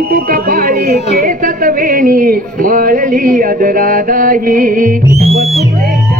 कुंकू कपाळी केसत वेणी माळली अजरादाही वसुदेवादाही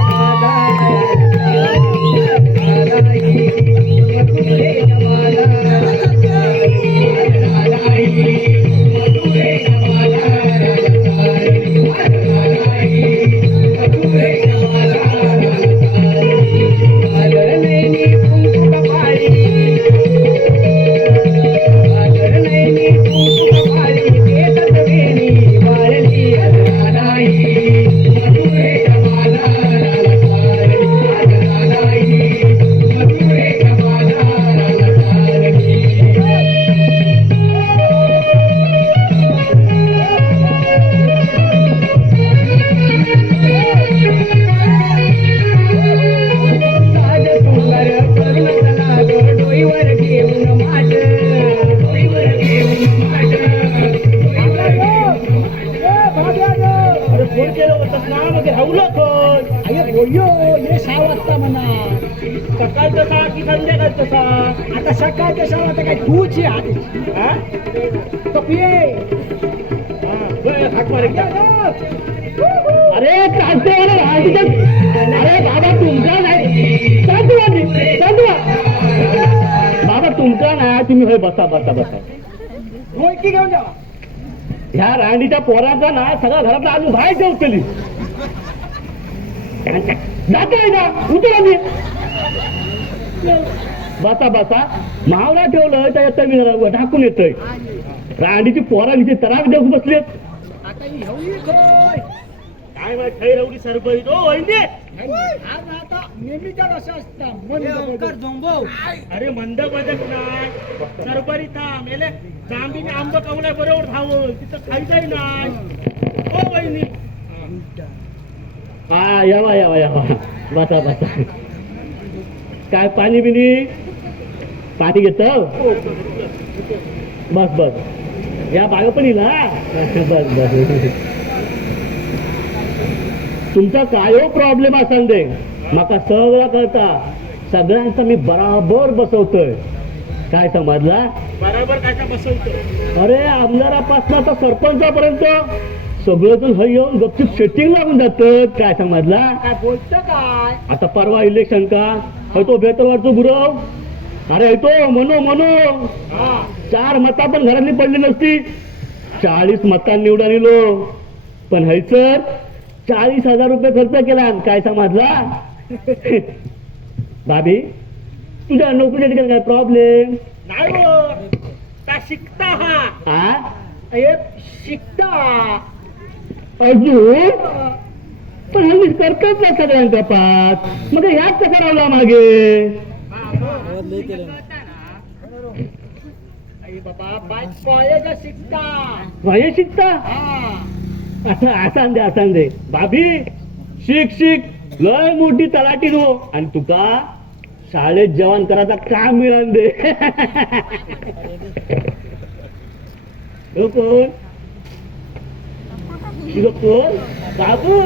सकाळचं सहा की संध्याकाळचं सहा? आता सकाळच्या शाळा तर काय तूची आधी तो पिये अरे चालते अरे बाबा तुमचा नाही बाबा तुमचा नाही तुम्ही होय बसा बसा बसा ओळखी घेऊन जावा ह्या रांडीच्या पोराचा ना सगळ्या घरातला अजून बाहेर ठेवतली जातोय ना उतरा मी बसा बसा मावला ठेवलं तर मी ढाकून येतोय रांडीची पोरा निचे तराक देऊ बसलेत आता ही एवढी खोय काय माहित खैर एवढी सरबईत ओ वहिनी आज आता नेहमीच्या असं असतं अरे मंद बदक नाही सरबरी थांब मेले जांबीने आंब कवल्या बरोबर धावून तिथं खायचंय नाही ओ वहिनी हा यावा यावा यावा बसा बसा काय पाणी बिनी पाणी घेत बस बस या बाग पण येईल बस बस तुमचा काय प्रॉब्लेम असाल दे माका सगळा कळता सगळ्यांचा मी बराबर बसवतोय काय समजला बरोबर काय बसवतोय अरे आमदारापासून तर सरपंचापर्यंत सगळं हे येऊन गपचूप सेटिंग लागून जात काय समजला काय बोलतो काय आता परवा इलेक्शन का तो बेहतर वाटतो गुरव अरे तो म्हणू 4 मता पण घरातली पडली नसती 40 मतांनी निवडून आलो पण हैसर 40,000 रुपये खर्च केला काय समजला भाभी तुझ्या नोकरीच्या ठिकाणी काय प्रॉब्लेम नाही शिकता हा शिकता अजून पण हल्ली करतात ना सगळ्यांचा पास मग याच कसा रावला मागे बाबा कॉलेज शिकता वय शिकता आसान दे भाभी शिक लय मोठी तलाठी नो आणि तुका शाळेत जेवण करायचा काम मिळालं दे कोण कोण बाबू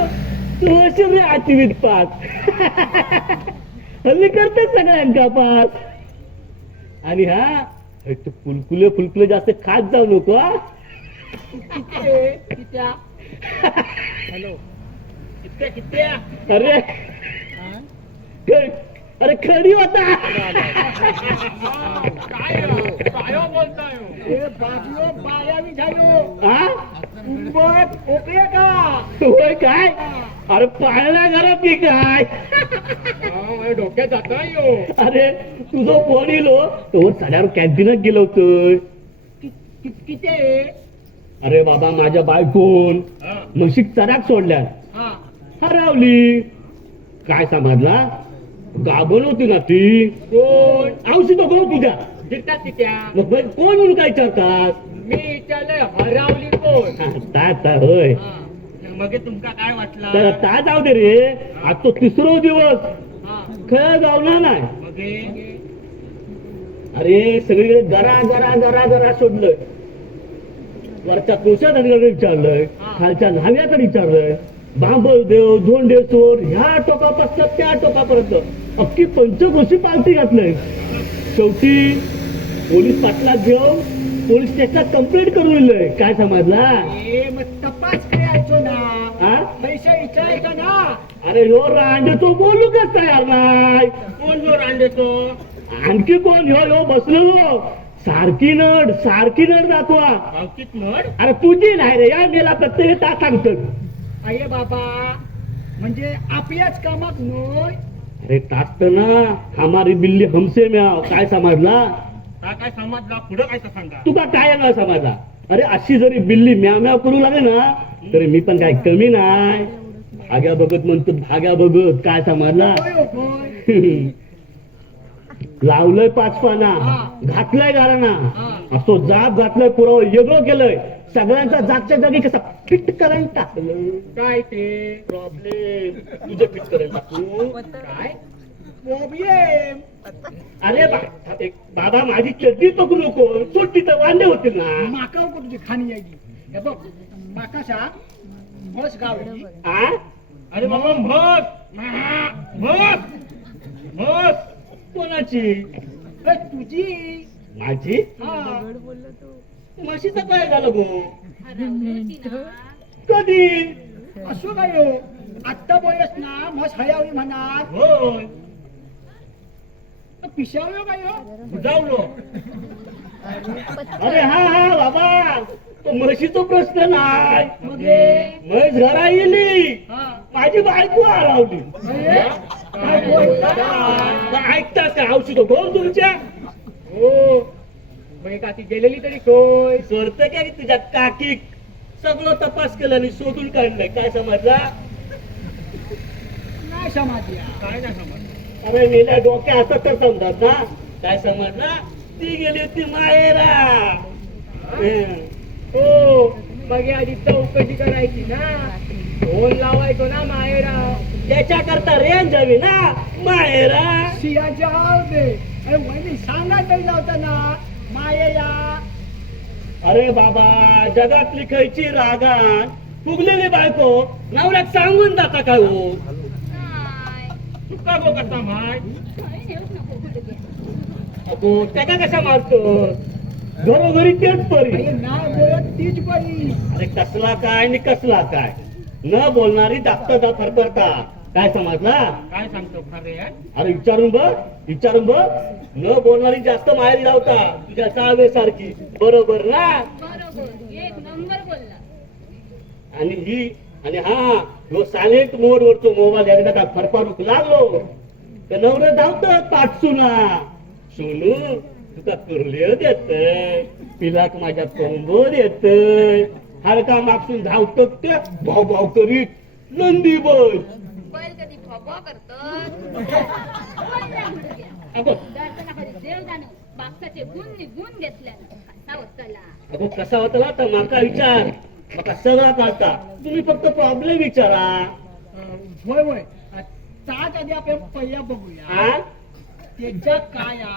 तू अशी रे 8वीत पास हल्ली करतात सगळ्यांका पास आणि हा तू फुलकुले जास्त खात जाऊ नको हॅलो अरे खरी होता होय काय अरे पाळल्या घरात की काय डोक्यात जाता अरे तुझं फोन येलो तो साड्यावर कॅन्टीनच गेलो होतोय किती अरे बाबा माझ्या बायकोन म्हशीक चराक सोडल्या हरवली काय समजला गाभण होती ना ती कोण औषध गो तुझ्या जिरतात तिच्या मग कोण म्हणून काय विचारतात मी विचारलंय हरवली कोण होय मग तुमका काय वाटलं तर ता जाऊ दे रे आज तो 3रा दिवस खरं जाऊना नाही अरे सगळीकडे जरा सोडलंय वरच्या कोशात विचारलंय खालच्या न्हाव्याकडे विचारलंय बांबल देव धोंडेश्वर ह्या टोकापासून त्या टोकापर्यंत अख्खी पंचकोशी पालती घातलंय शेवटी पोलीस पाटलात घेऊन पोलीस स्टेशनला कंप्लेंट करून दिलंय. काय समजला? ए मग तपास करायचो ना, हा? पैसे विचारायचा ना. अरे ह्यो रांडेतो बोलू कस तयार नाही. कोण जो रांडेतो? आणखी कोण? ह्यो बसलो सारखी नड दाखवा. पावकीत नड? अरे तुझी नाही रे, या मेला प्रत्येक तास सांगतो. अये बाबा, म्हणजे आपल्याच कामात नोय. अरे टाकत ना, हमारी बिल्ली हमसे म्याव. काय समजला? काय समजला? पुढं काय तर सांगा. तुका काय ना समजला? अरे अशी जरी बिल्ली म्याव म्याव करू लागली ना, तरी मी पण काय कमी नाही. भाग्या बघत म्हणतो, भाग्या बघत. काय समजला? होय हो, होय. लावलंय 5 पाना, हा. घातलाय गाराणा, हा. असो जाब घातलाय, पुरावा वेगळं केलंय. सगळ्यांचा जागच्या जागी कसा फिट करून टाकलं. काय ते प्रॉब्लेम तुझं फिट करून टाकू. काय प्रॉब्लेम? अरे बाबा माझी चड्डी पकडू नको, सुट्टी तर वांदे होतील ना. माका तुझी खाणी यायची. हे बघ, माकाशा बस गावली. आ? अरे बाबा म्हस म्हस कोणाची? ए, तुझी. माझी? हा. म्हशीचं काय झालं गो? कधी? असो काय हो, आत्ता बोलस ना मस हयावी म्हणा. होय पिशावलो काय हो? बुजावलो. अरे हा बाबा, तो म्हशीचा प्रश्न नाही. मग हे? म्हैस घरा येली, हा. माझी बायको आलावली. अरे, काय बोलता? ऐकतास का? औषध कोण तुमच्या? हो, मग का ती गेलेली तरी कोय? सोडतं काय तुझ्या काकी? सगळं तपास केलं आणि शोधून काढलंय. काय समजला? नाही समाधिया. काय नाही समज. अरे मेल्या डोक्या असं तर समजत ना. काय समजला? ती गेली होती माहेरा. हो, मग आधी चौकशी करायची ना, फोन लावायचो ना माहेरा. त्याच्या करता रेंज हवी ना माहेरा. शिया जाऊ दे. अरे वहिनी सांगा तरी लावता ना मायेया. अरे बाबा, जगातली खयची रागान फुगलेली बायको नवऱ्यात सांगून जाता काय हो? तुका गो कसा माय? अगो त्याला कशा मारतो? घरोघरी तेच परी. अरे ना बोलत तीच बाई. अरे कसला काय आणि कसला काय? न बोलणारी जास्त फरफरता. काय समजला? काय सांगतो खरे? अरे विचारून बघ. न बोलणारी जास्त माहेरी लावता तुझ्या सावे सारखी. बरोबर ना? बरोबर, एक नंबर बोलला. आणि हा जो सायलेंट मोड वरतो मोबाईल एकदा का फरफारूक लागलो तर नवरं धावत पाठसूना. सोनू तुका कुर्ल्यो देत, पिलाक माझ्या कोंबो देत, हलका मागसून धावत ते भाव भाव करीत नंदी बस. बैल कधी भोपा करतात. अगो देव जाणू बापसाचे गुण निघून घेतल्यानं कसा होतला. अगो कसा होता तर माका विचार. माका सगळा कळता. तुम्ही फक्त प्रॉब्लेम विचारा. होय होय. ताज आधी आपण पहिल्या बघूया. हा? त्याच्या काया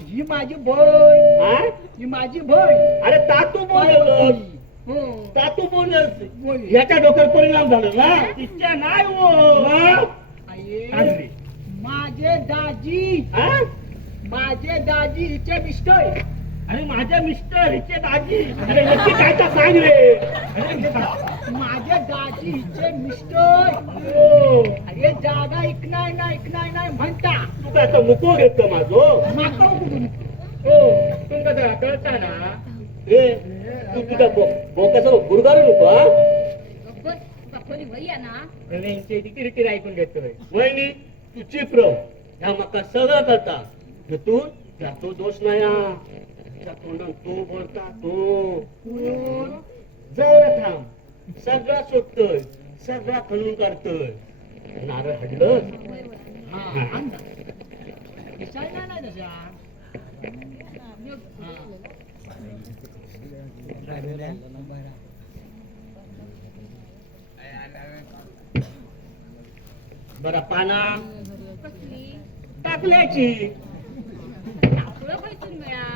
ही माझी बहीण. हा? ही माझी बहीण. अरे तातू बोललो. हो, तातू बोलत बोल. याच्या डोक्यावर परिणाम झाला ना. तिच्या नाही हो. मग? आई, माझे दाजी हिचे मिस्टर. आणि माझ्या मिस्टर हिचे दाजी. अरे नक्की काय तर सांग रे. माझे दाजी हिचे मिस्टर. हो. अरे जागा ऐकणार नाही म्हणता. तू काय तर मुको घेत माझो. माका उघडून. हो तुमका जरा कळता ना. ए तू तुझ्या बोकाचं गुरगारू नको. हा? बस बापोली भैया ना. त्यांची किरकिर ऐकून घेतोय. वहिनी तू चिप्र ह्या मका सगळं करता. तू त्यातो दोष नाही हा. त्या तोंडात तू बोलता तो जवळ थांब. सगळा शोधतोय, सगळा खणून काढतोय. नारळ हडलं. हा, आणला. दिसायला नाही तशा. बरं पाना कसली टाकल्याची. टाकलं पैसून मिळा.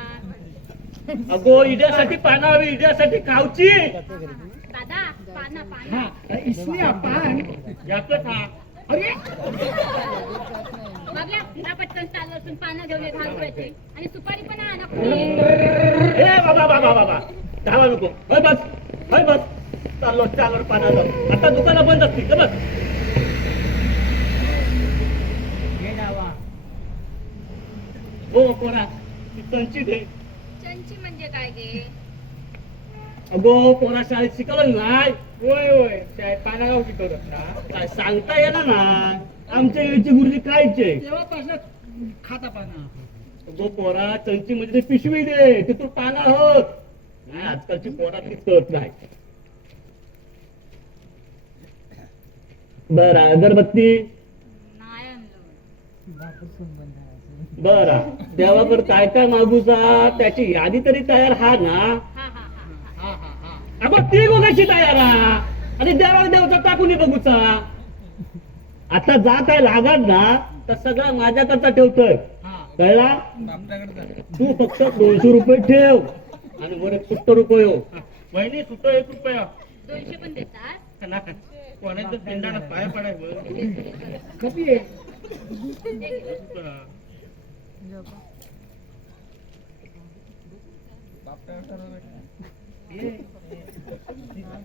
अगो इड्यासाठी पाना हवी, इड्यासाठी खावची. दादा पाना पाना. हा, इसने आपण. यातच हा. अरे बाबल्या ना पटकन स्टॉलवरतून पानं घेऊन ये 10 रुपयाची आणि सुपारी पण आणा कुठे. ए बाबा बाबा बाबा धावा नको. होय बस चाललो चालवर पाना जाऊ. आता दुकानं बंद असतील का बस. हो पोरा ती संची दे. चंची म्हणजे काय गे. अगो पोरा शाळेत शिकवलं नाही. होय होय शाळेत पानागाव शिकवतात ना. काय सांगता येणार ना. आमच्या वेळची गुरुजी कायचे. तेव्हापासून खाता पाना. अगो पोरा चंची म्हणजे ते पिशवी दे तिथून पाना होत नाही. आजकालची पोरा ती कळत नाही. बर अगरबत्ती. नाही आणलं. बर देवाकडे काय काय मागूचा त्याची यादी तरी तयार हा ना. हा हा हा हा. अगो ती गोगाची तयार हा. आणि देवाला देवचा टाकून बघूचा. आता जा काय लागत ना तर सगळं माझ्याकरता ठेवतोय. कळला. तू फक्त 200 रुपये ठेव आणि वर 70 रुपये हो. बहिणी सुद्धा 1 रुपया 200 पण देतात. कोणाचं पिंडाला पाय पडायचं. कधी आहे?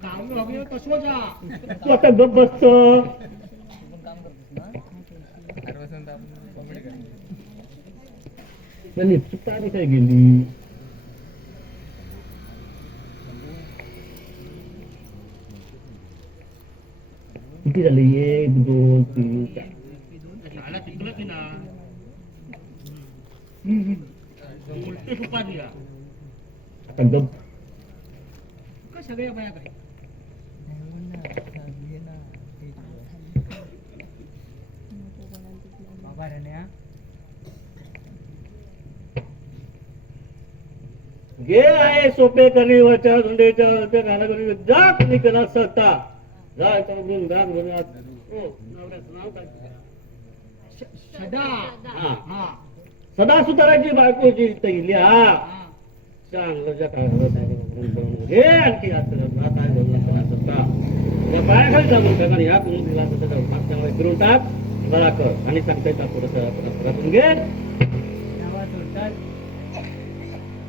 काम हवी कसं जा. तू आता गप बसतो. सुपारी काय गेली. किती झाली 1 2 3 4. शाळा शिकलं की ना. उलटे सुपारी या. आता गप. का सगळ्या बाया काय बाबा राण्या. घे आहे सोपे कणीवरच्या धुंडेच्या गाण्याकडे जा कुणी केला सत्ता. जा इकडून गाण घेऊन आत. हो, नवऱ्याचं नाव काय. सदा. हा. हा सदा सुताराची बायकोची तैली हा. हा. चांगलं ज्या काय हे आणखी काय बोलला सत्ता. या पायाखाली लागून टाका आणि या कुणी दिला त्याचा फिरून टाक. बरा कर आणि सांगताय का पुढे घे.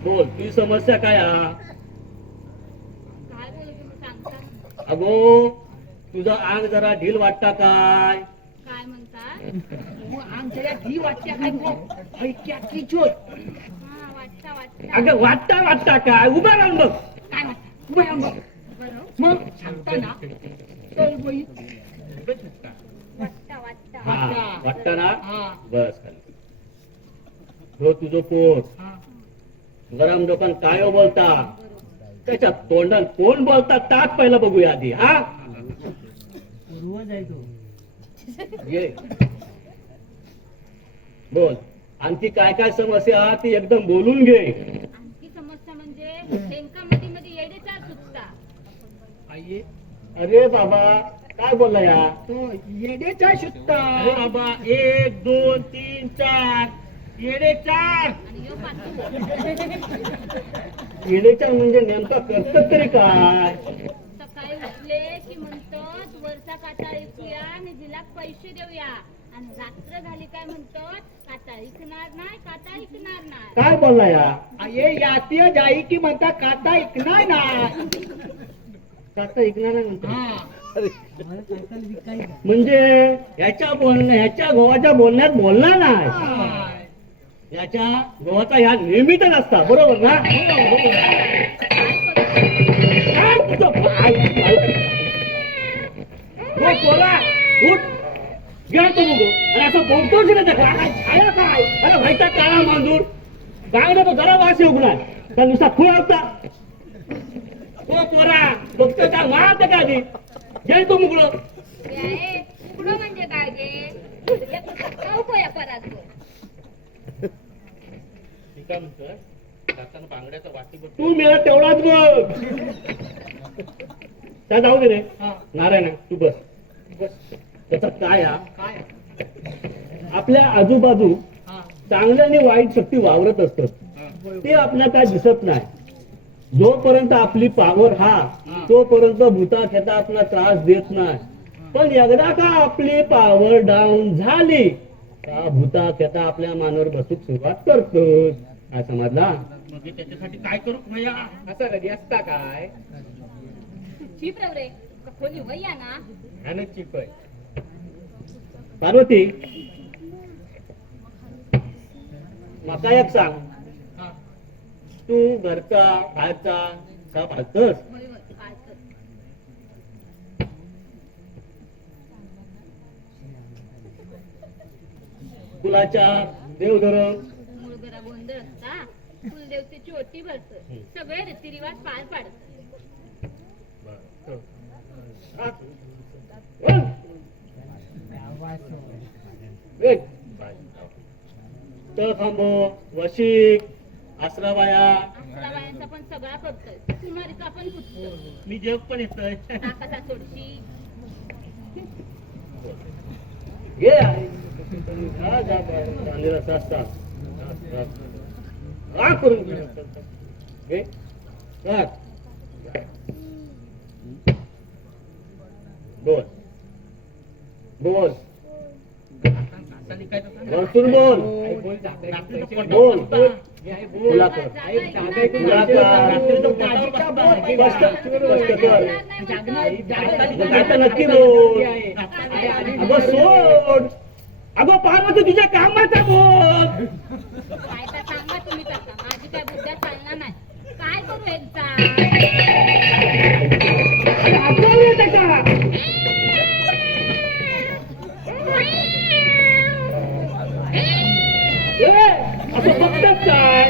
बोल तुझी समस्या काय हा. काय बोलू तुम्ही सांगता. अगो तुझं अंग जरा ढील वाटता काय. काय म्हणता. मग आमच्या धी वाटत्या काय मग ऐक्या की चोय. हा वाटता वाटता. अगं वाटता काय उभा राहून बघ. काय वाटतं उभं राहून बघ. बरं मग सांगता ना तर बाई वाटता वाटता. हा वाटतं ना. हा बस खाली. हो तुझं पोट हा गरम लोकांना काय बोलता. त्याच्या तोंडात कोण बोलतात ताक पहिला बघूया आधी. हा रोज आहे तो. ये बोल आणखी काय काय समस्या ती एकदम बोलून घे. आणखी समस्या म्हणजे लेंका मध्ये मध्ये येडेचार सुचता. आई अरे बाबा काय बोलला या. तो येडेचा सुत्ता. अरे बाबा 1 2 3 4 येडे 4. आणि ह्यो पाचू. येण्याच्या म्हणजे नेमका करतात तरी काय. सकाळी उठले की म्हणतात वरचा काटा ऐकूया आणि जिला पैसे देऊया. आणि रात्र झाली काय म्हणतात काटा ऐकणार नाही काटा ऐकणार नाही. काय बोलला या. अये यातीय जाई की म्हणता काता ऐकणार नाही. काका ऐकणार नाही म्हणतो. हा म्हणजे ह्याच्या गोवाच्या बोलण्यात बोलणार नाही. हा. याच्या गोवाचा ह्या नेहमीतच असता बरोबर ना. काय तुझं हो पोरा उठ घ्या तो बघू आणि असं बोलतोच ना त्या काय अरे व्हायचा काळा मांजूर गांगडा तो जरा वास येऊ नाही त्या नुसता खूळ होता. हो पोरा बघतो त्या मारत का आधी घे तो मुगळं. उघडं म्हणजे काय गे या परात. मी काय म्हणतोय काकानं बांगड्याचा वाटी तू मेला तेवढाच बघ. त्या जाऊ दे रे. हा. नारायण तू बस. त्याचा काय हा काय आपल्या आजूबाजू हा चांगल्या आणि वाईट शक्ती वावरत असतात. ते आपल्याला काय दिसत नाही. जोपर्यंत आपली पावर हा तोपर्यंत भूता खेता आपला त्रास देत नाही. पण एकदा का आपली पावर डाऊन झाली का भूता खेता आपल्या मानावर बसूक सुरुवात करतो. काय समजला? मग हे त्याच्यासाठी काय करू भैया? असं कधी असता काय? चिप रे खोली वैया ना. ह्यानंच चिप आहे. पार्वती माका एक सांग, हा. तू घरचा बाहेरचा का पाहतोस? होय होय काय कर. कुलाच्या देवधर्म मुलगरा गोंधळ असता. कुलदेवतेची ओटी भरत. सगळे रीतिरिवाज पार पाडत. तळ खांबो वशिक आसराबाया अकराबायांचा पण सगळा करतोय. कुमारीचा पण पुसतोय. मी जग पण येतोय. नाकाचा सोडशी. घे जा जा चांगला सस्ता हा करून घे कर. बोल बोल कासाने काय तसं? वरतून बोल आई बोल, जागा रात्रीचं पैसे पोटावर बोल. बसता. हे आई बोल. तुला कर. आई जागा ऐकून तुला पैसे कर. रात्रीचं पोटावर दाजीचा बसता. बोल. स्पष्ट स्पष्ट कर. जागणार. आता नक्की बोल. आई आली. अगं सोड. अगं पार्वती तुझ्या कामाचा बोल. काय तर सांगा तुम्ही तसा. माझी काय बुद्ध्या चालणार नाही. काय करू एकदा. अगं त्याचा असं बघतात काय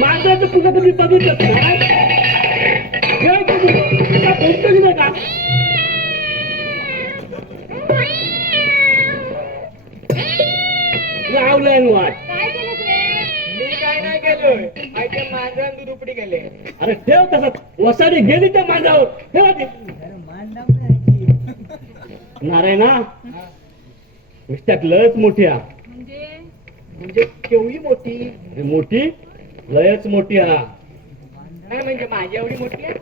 माझं तुझं कधी बघितलं काय हे तुझा बोलतोय ना का लावलंय वाट. काय केलं रे. मी काय नाही केलोय. आई ते मांजरान दूध उपडी गेले. अरे ठेव तसं वसाडी गेली त्या माझ्यावर ठेवा ती नारायणा मिस्टॅक लयच मोठ्या म्हणजे म्हणजे केवढी मोठी? अरे मोठी लयच मोठी हा. काय म्हणजे माझी एवढी मोठी आहे?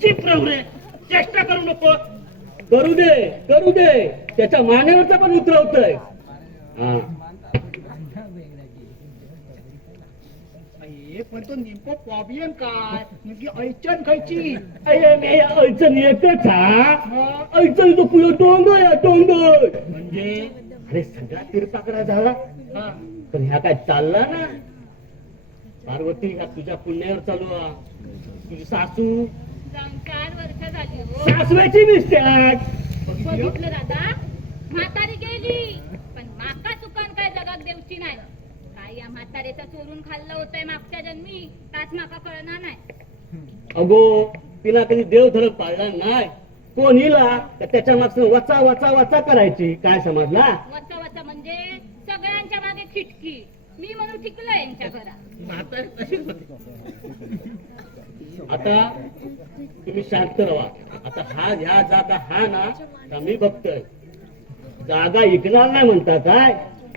चिप रे चेष्टा करू नको. करू दे त्याच्या मानेवरचा पण उतरवतोय. हा हे पण तो नेमकं प्रॉब्लेम काय? म्हणजे ऐचन खायची. अडचण एकच हा अडचण तो पुढे डोंगर आहे डोंगर. म्हणजे अरे सगळा तिरपाकडा झाला हा. पण ह्या काय चालला ना. पार्वती ह्या तुझ्या पुण्यावर चालू आहे. तुझी सासू जाऊन 4 वर्ष झाली हो. सासव्याची मिस्टॅक. बघितलं दादा. म्हातारी गेली पण माका चुकान काय जगात देवची नाही. काय या म्हातारेचा चोरून खाल्लं होतंय मागच्या जन्मी. ताच माका कळणार नाही. अगो तिला कधी देव धरम पाळला नाही. कोण इला तर त्याच्या मागचं वचा वचा वचा करायची. काय समजला? वचा वचा म्हणजे सगळ्यांच्या मागे खिटकी. मी म्हणून टिकलो यांच्या घरात. म्हातारी तशीच होती. आता तुम्ही शांत राहा. आता हा ह्या जागा हा ना का मी बघतोय. जागा इकणार नाही म्हणता काय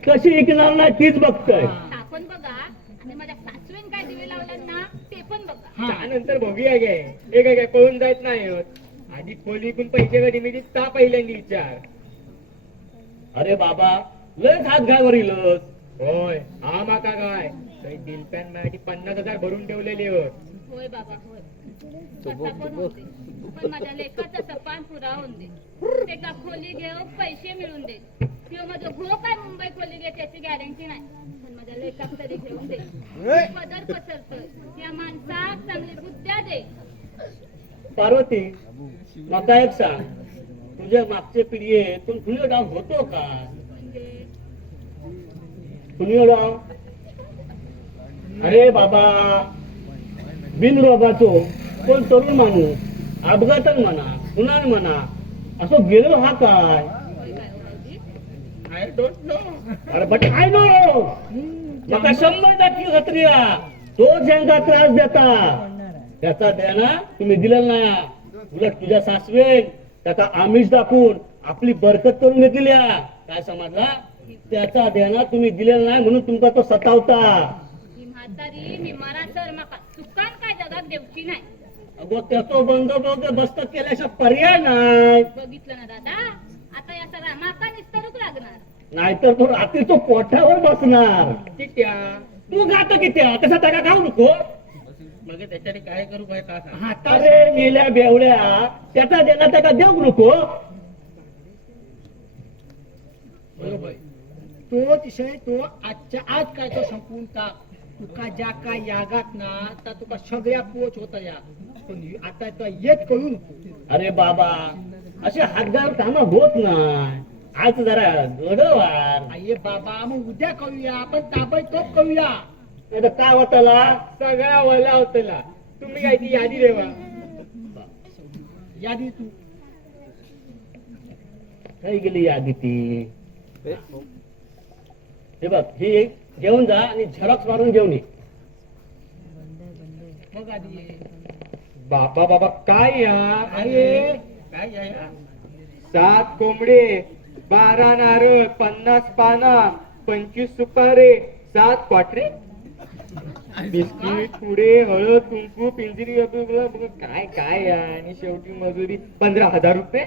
कशी इकणार नाही तीच बघतोय. आपण बघा आणि माझ्या सासवेन काय दिवे लावल्यात ना ते पण बघा. त्यानंतर बघूया गे. हे काय काय पळून जायत नाही होत. आधी खोली विकून पैसे कधी मी ता पहिल्यांदा विचार. अरे बाबा लयच हात घावर इलस. होय हा माका काय दिलप्यान माझी 50,000 भरून ठेवलेली होत. होय बाबा होय. कसा पण होते पण माझ्या लेखाचा सपान पुरा होऊन दे. ते का खोली घेऊ पैसे मिळून दे. किंवा माझं घो काय मुंबई खोली घे त्याची गॅरंटी नाही. पण माझ्या लेखात तरी घेऊन दे. पदर पसरतोय या माणसाक चांगली बुद्ध्या दे. पार्वती माका एक सांग तुझ्या मागच्या पिढीतून खुले डाव होतो का? म्हणजे खुले डाव अरे बाबा बिनरोगाचो कोण तरुण माणूस अपघातन म्हणा कुणान म्हणा असं गेलो हा काय? होय काय हो भाऊजी? I don't know. अरे बट आय नो माका 100% खात्री तो ज्यांका त्रास देता त्याचा देणा तुम्ही दिलेला नाही. उलट तुझ्या सासवेन त्याचा आमिष दाखवून आपली बरकत करून घेतली. काय समजला? त्याचा देणा तुम्ही दिलेला नाही म्हणून तुमका तो सतावता. ही म्हातारी मी मरा सर माका चुकान काय जगात देवची नाही. अगो त्याचा बंदोबस्त केल्याशिवाय पर्याय नाही. बघितलं ना दादा. आता या सगळ्या माका निस्तरूक लागणार. नाहीतर तो रात्री तो पोटावर बसणार. कित्या तू गात किती तसा त्याला खाऊ नको. मग त्याच्याने काय करू काय का सांग. हा अरे मेल्या बेवड्या त्याचा देणार त्याला देऊ नको. बरोबर तो विषय तो आजच्या आज काय तो संपून टाक. तुका ज्या काय यागात ना त्या तुका सगळ्या पोच होता या पण आता तो येत करू नको. अरे बाबा असे हातगार काम होत नाही. आज जरा गडवार अये बाबा मग उद्या करूया आपण ताबडतोब करूया. नाही तर काय वाटला सगळ्या वला होतला तुम्ही काय ती यादी देवा. यादी तू काही गेली यादी ती. हे बघ ही एक घेऊन जा आणि झेरॉक्स मारून घेऊन ये. मग आधी ये. बाबा बाबा काय या अरे काय आहे? 7 कोंबडे 12 नारळ 50 पाना 25 सुपारे 7 क्वाटरे बिस्किट पुडे हळद कुंकू पिंजरी काय काय या आणि शेवटी मजुरी 15,000 रुपये.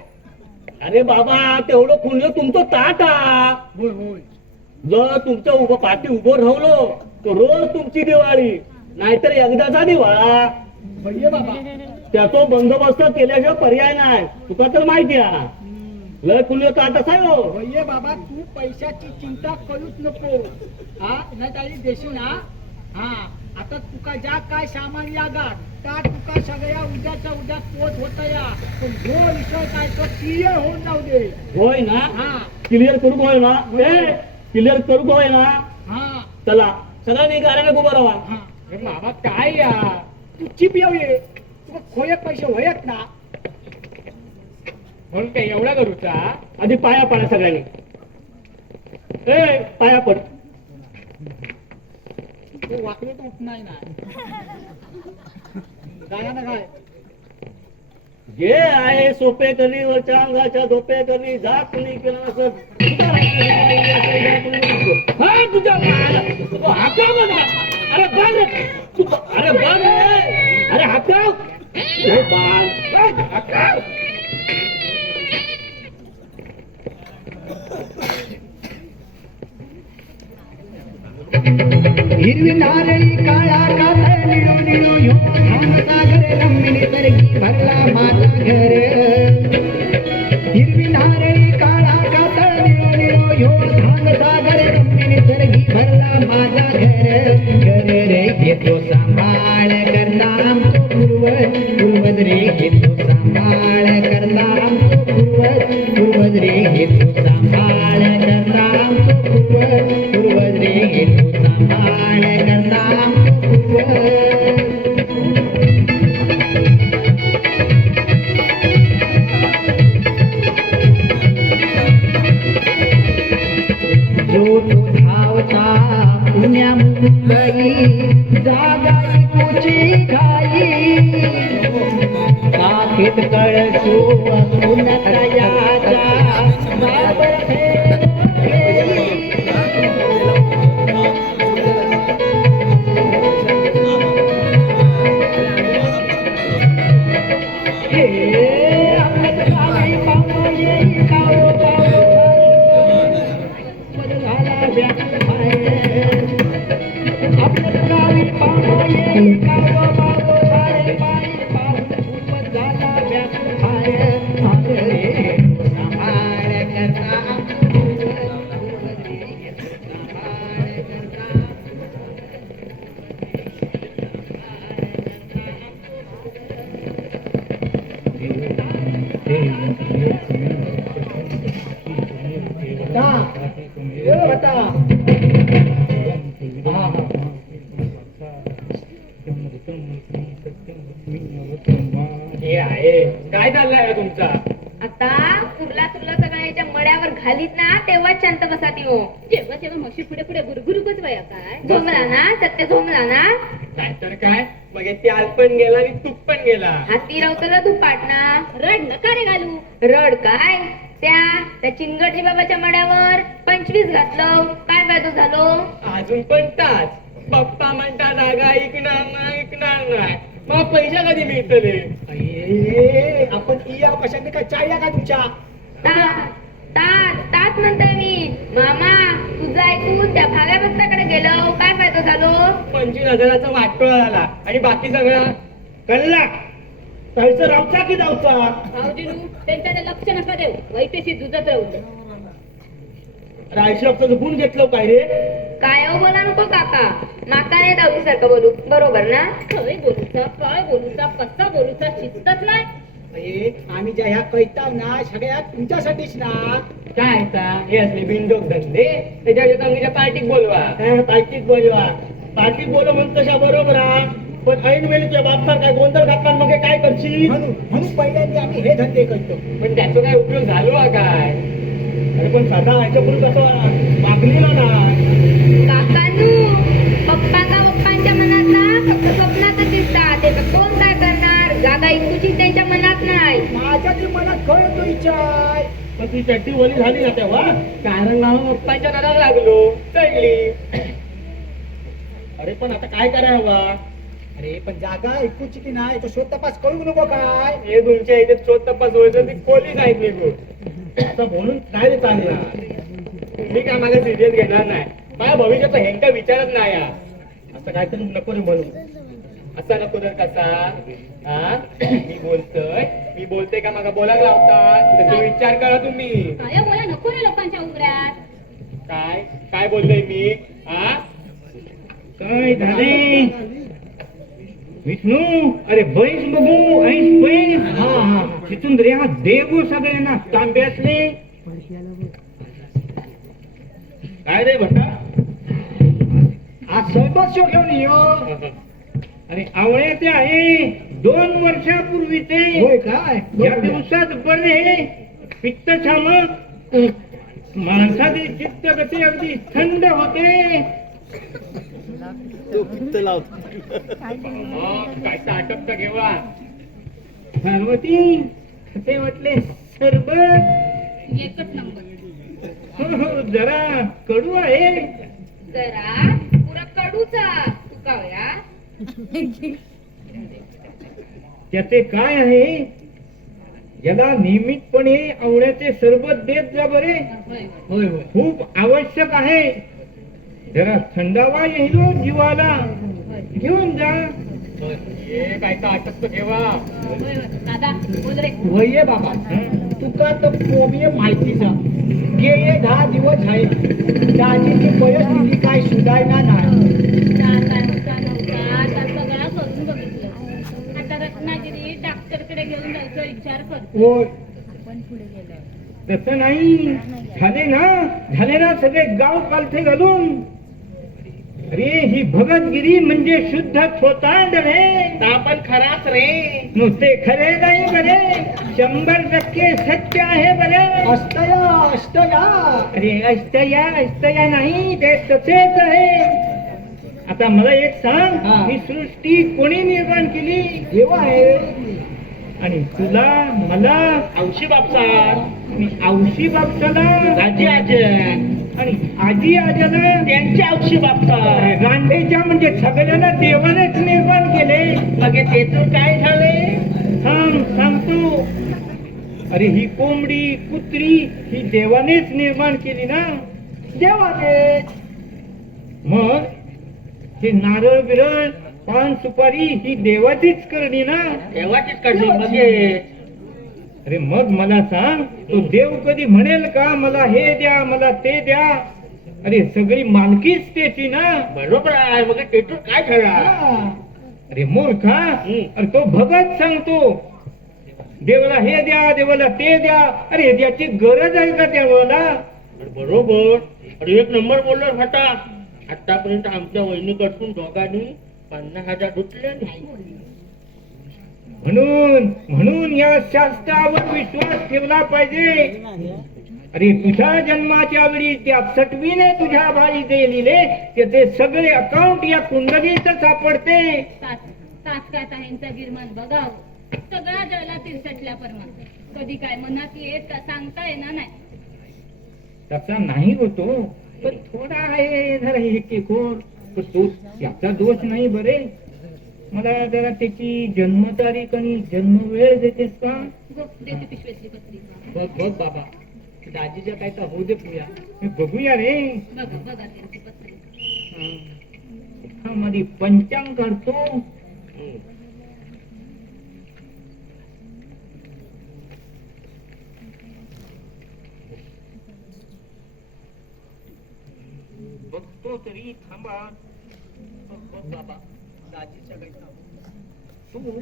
अरे बाबा तेवढं पुण्य तुमचं ताट आ. होय होय जर तुमचं उभं पाठी उभं राहलो तर रोज तुमची दिवाळी नाहीतर एकदाचा दिवाळा. भैया बाबा त्याचा बंदोबस्त केल्याशिवाय पर्याय नाही. तुका तर माहिती आहे लय पुण्य ताट असाय हो. भैया बाबा तू पैशाची चिंता करूच नको. हा नाही तारी देशील ना. हा आता तुका ज्या काय सामान यागात त्या तुका सगळ्या उद्याच्या उद्या पोच होता या पण जो विषय काय तो क्लिअर होऊन जाऊ दे. होय ना हा क्लिअर करू होय ना. क्लिअर करू होय ना. हा चला सगळ्यांनी गाड्याने उभं राहा. हा अरे बाबा काय या तू चिप येऊ ये तुका खोये पैसे होयत ना म्हणून काय एवढा करूचा. आधी पाया पडा सगळ्यांनी. ए पाया पड. तो वाकडे तर उठ नाही ना गाया ना काय जे आहे सोपे करणी वरच्या अंगाच्या झोपे करणी जात कुणी केलं असं हाय तुझ्या हाकाव बघा. अरे बघ रे. अरे बघ रे. अरे हाकाव. हे बाळ हाकाव. हिरवी नारळी काळा कातळ निळू निळू ह्यो सागर रम्मिणी सरगी भरला माझा घर. हिरवी नारळी काळा कातळ निळू निळू ह्यो सागर रम्मिणी सरगी भरला माझा घर. घर रे घेतो सांभाळ करता आमचो पूर्वज पूर्वज रे घेतो सांभाळ करता आमचो पूर्वज पूर्वज रे घेतो सांभाळ करता आमचो पूर्वज पूर्वज रे घेतो सांभाळ करता आमचो पूर्वज. जो तो धावता पुण्या मुंबई जागाई तुझी घाई काखेत कळसू असून तयाचा बाबर काय चाललंय तुमचा. आता कुर्ला तुरला सगळ्या याच्या मड्यावर घालीत ना तेव्हाच शांत बसा ती हो. जेव्हा जेव्हा म्हशी पुढे पुढे गुरगुरुकच वया काय झोमला ना सत्य झोमला ना. नाहीतर काय मग ते आलपण गेला आणि तूप पण गेला. हाती रवतला दुपाट ना. रड नका रे घालू. रड काय त्या चिंगटे बाबाच्या मड्यावर 25 घातलं काय फायदा झालो. अजून पण ताच पप्पा म्हणतात जागा ऐकणार नाही मग पैसा कधी मिळतले. आपण इया कशाने काय चालल्या का तुमच्या. ता ता ता हाच म्हणतोय मी. मामा तुझं ऐकून त्या भाव्या भक्ताकडे गेलो, काय फायदा झालो? 25,000चा वाटोळा झाला आणि बाकी सगळं कल्ला जायचं रावचा की जाऊचा? भाऊजीनू त्यांच्याकडे लक्ष नका देऊ, वैतेशी जुजत राहू दे. रायशी हप्ता झुकून घेतलं काय रे? काय हो बोला नको काका, माका नाही दाऊ सारखं बोलू, बरोबर ना? खय बोलूचा, काय बोलूचा, कसा बोलूचा शिस्तच नाही. अरे आम्ही ज्या ह्या कैताव ना सगळ्या तुमच्यासाठीच ना. काय हे असले बिंडोक धंदे त्याच्या चांगलीच्या पार्टीत बोलवा. पार्टीत बोलवा, पार्टीत बोलव म्हणून तशा बरोबर हा. पण ऐन वेळी तुझ्या बापसा काय गोंधळ घातला मग काय करशील? म्हणून पहिल्यांदा आम्ही हे धंदे करतो. पण त्याचा काय उपयोग झालो हा काय? अरे पण साधा ह्याच्यापूर्वी कसं वागलेला ना. काकांनू पप्पांच्या मनात ना फक्त स्वप्नातच दिसतात, ते तर कोण काय करणार? जागा इतकुची त्यांच्या मनात नाही. माझ्या तरी मनात कळतो विचार. पण ती चट्टी ओली झाली ना तेव्हा. कारण पप्पांच्या नादाला लागलो चढली. अरे पण आता काय करावं? अरे पण जागा ऐकूची की नाही तो शोध तपास करू नको काय. हे तुमच्या इथे शोध तपास व्हायचं ती खोलीच आहेत निघून. असं बोलून काय रे चालणार? मी काय माझ्या सिरियस घेणार नाही. माझ्या भविष्याचा हेंका विचारत नाही हा. असं काहीतरी नको रे म्हणून. असा नको तर कसा हा? मी बोलतोय का मला बोलायला लावता त्याचा विचार करा तुम्ही. काय बोला नको रे लोकांच्या उघड्यात. काय काय बोललोय मी हा? काय झाले विष्णू? अरे बैस बघू, ऐस बैस. हा तिथून रे हा देव सगळ्यांना तांब्यातले. काय रे भटा? आज स्वयंपाक शो घेऊन ये. अरे आवळे ते आहे 2 वर्षापूर्वीचे. होय काय? या दिवसात बरे पित्त छामक माणसाचे चित्त कसे अगदी थंड होते. काय आटप का घेवा. पार्वती असे म्हटले सरबत. एकच नंबर. हो जरा कडू आहे. जरा पुरा कडूचा तुकावया. त्याचे काय आहे? याला नियमितपणे आवळ्याचे सरबत देत जा बरे. होय होय होय. खूप आवश्यक आहे. जरा थंडावा येईल हो जीवाला. घेऊन जा. हे काय आटप घेवा. होय दादा बोल रे. होय ये बाबा. तुका तर कोमी माहितीचा गेले 10 दिवस आहे दाजीची परिस्थिती काय सुधारणा नाही. आता सगळा करून बघितलं. आता रत्नागिरी डॉक्टरकडे घेऊन जायचा विचार करतो. होय. तसं नाही झाले ना सगळे गाव पालथे घालून. अरे ही भगतगिरी म्हणजे शुद्ध थोतांड रे. आपण खराच रे. नुसते खरे नाही बरे, 100% सत्य आहे बरे. अष्टया. अरे अष्टया नाही, ते तसेच आहे. आता मला एक सांग, हा. ही सृष्टी कोणी निर्माण केली? देव आहे. आणि तुला मला औशी बापसा आणि औशी बापसाला आजी आणि आजी आजाला त्यांच्या औशी बापसा. गांधीच्या म्हणजे सगळ्यांना देवानेच निर्माण केले. मग तेथून काय झाले सांगतो. अरे ही कोंबडी कुत्री ही देवानेच निर्माण केली ना. देवाने. मग हे नारळ बिरळ पान सुपारी ही देवाचीच करणी ना. देवाचीच काढली. मग अरे मग मला सांग, तो देव कधी म्हणेल का मला हे द्या मला ते द्या? अरे सगळी मालकीच त्याची ना. बरोबर आहे. मग तेथून काय ठरा. अरे मूर्खा, अरे तो भगत सांगतो देवाला हे द्या देवाला ते द्या. अरे याची गरज आहे का देवाला? बरोबर. अरे एक नंबर बोललो होता. आतापर्यंत आमच्या वहिनीकडून दोघांनी 50,000 धुतले नाही. म्हणून या शास्त्रावर विश्वास ठेवला पाहिजे. अरे तुझ्या जन्माच्या वेळी त्या सटवीने तुझ्या भाईचे लिहिले त्याचे सगळे अकाउंट या कुंडलीत सापडते. तास काय ह्यांचा गिरमान बघाव. सगळा जळला तिरसटल्या परमाने. कधी काय मनात येत का सांगता येणार नाही. तसा नाही होतो, पण थोडा आहे जरा एकेखोर. पण तो त्याचा दोष नाही बरे. मला जरा त्याची जन्मतारीख आणि जन्म वेळ देतेस का? देते पिशवेतली पत्रिका. बघ बाबा, दाजीच्या काय तर होऊ दे पुया बघूया रे. बघा बघा त्यांची पत्रिका. मध्ये पंचांग काढतो. बघतो तरी थांबा. बघ बाबा दाजीच्या काय तू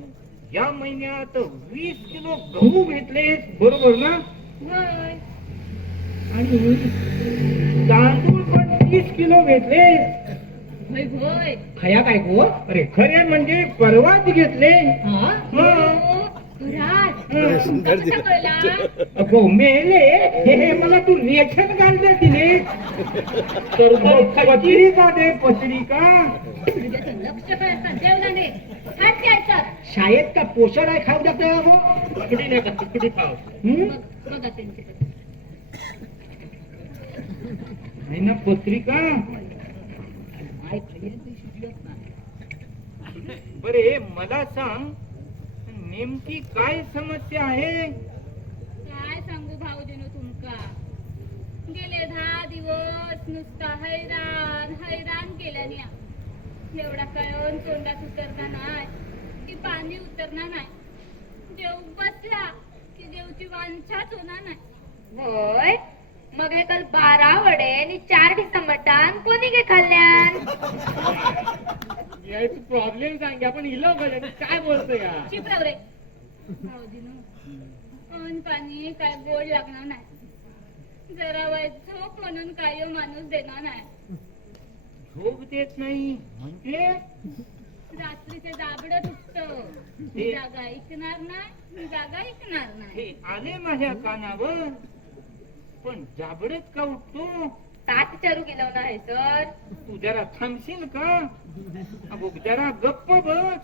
या महिन्यात 20 किलो गहू घेतलेस बरोबर ना? होय. आणि तांदूळ पण 30 किलो घेतलेस. होय होय. खया काय गो? अरे खरे म्हणजे परवाच घेतले. हा? राज, तुमचा कसा कळला? अगो मेले हे मला तू रेशन कार्ड दिले तर पत्रिका दे पत्रिका. तुझ्याचं लक्ष कळतं जेवणाने हात घ्यायचं. शाळेत का पोषण आहे खाऊ जात तुकडी नाही का तुकडी खाव. बघा त्यांची पत्रिका. आहे ना पत्रिका. बरे मला सांग नेमकी काय समस्या आहे? काय सांगू भाऊजीनो तुमका. गेले 10 दिवस नुसता हैराण हैराण केल्याने एवढा कळवून तोंडात उतरणार नाही की पाणी उतरणार नाही. देव बसला की देवची वांछाच होणार नाही. होय मग हे काल 12 वडे आणि 4 डिस्का मटण कोणी काय खाल्ल्यान? यायचं प्रॉब्लेम सांग आपण इलो काय बोलतो या. शिपराव रे भाऊजीनो. अन पाणी काय गोड लागणार नाही. जरा वय झोप म्हणून काय माणूस देणार नाही. झोप देत नाही म्हणजे रात्रीचे दाबड तुटत. जागा ऐकणार नाही जागा ऐकणार नाही. हे आले माझ्या कानावर पण जाबडत का उठतो? तात चारू गेलो ना हे सर. तू जरा थांबशील का? अगो जरा गप्प बस.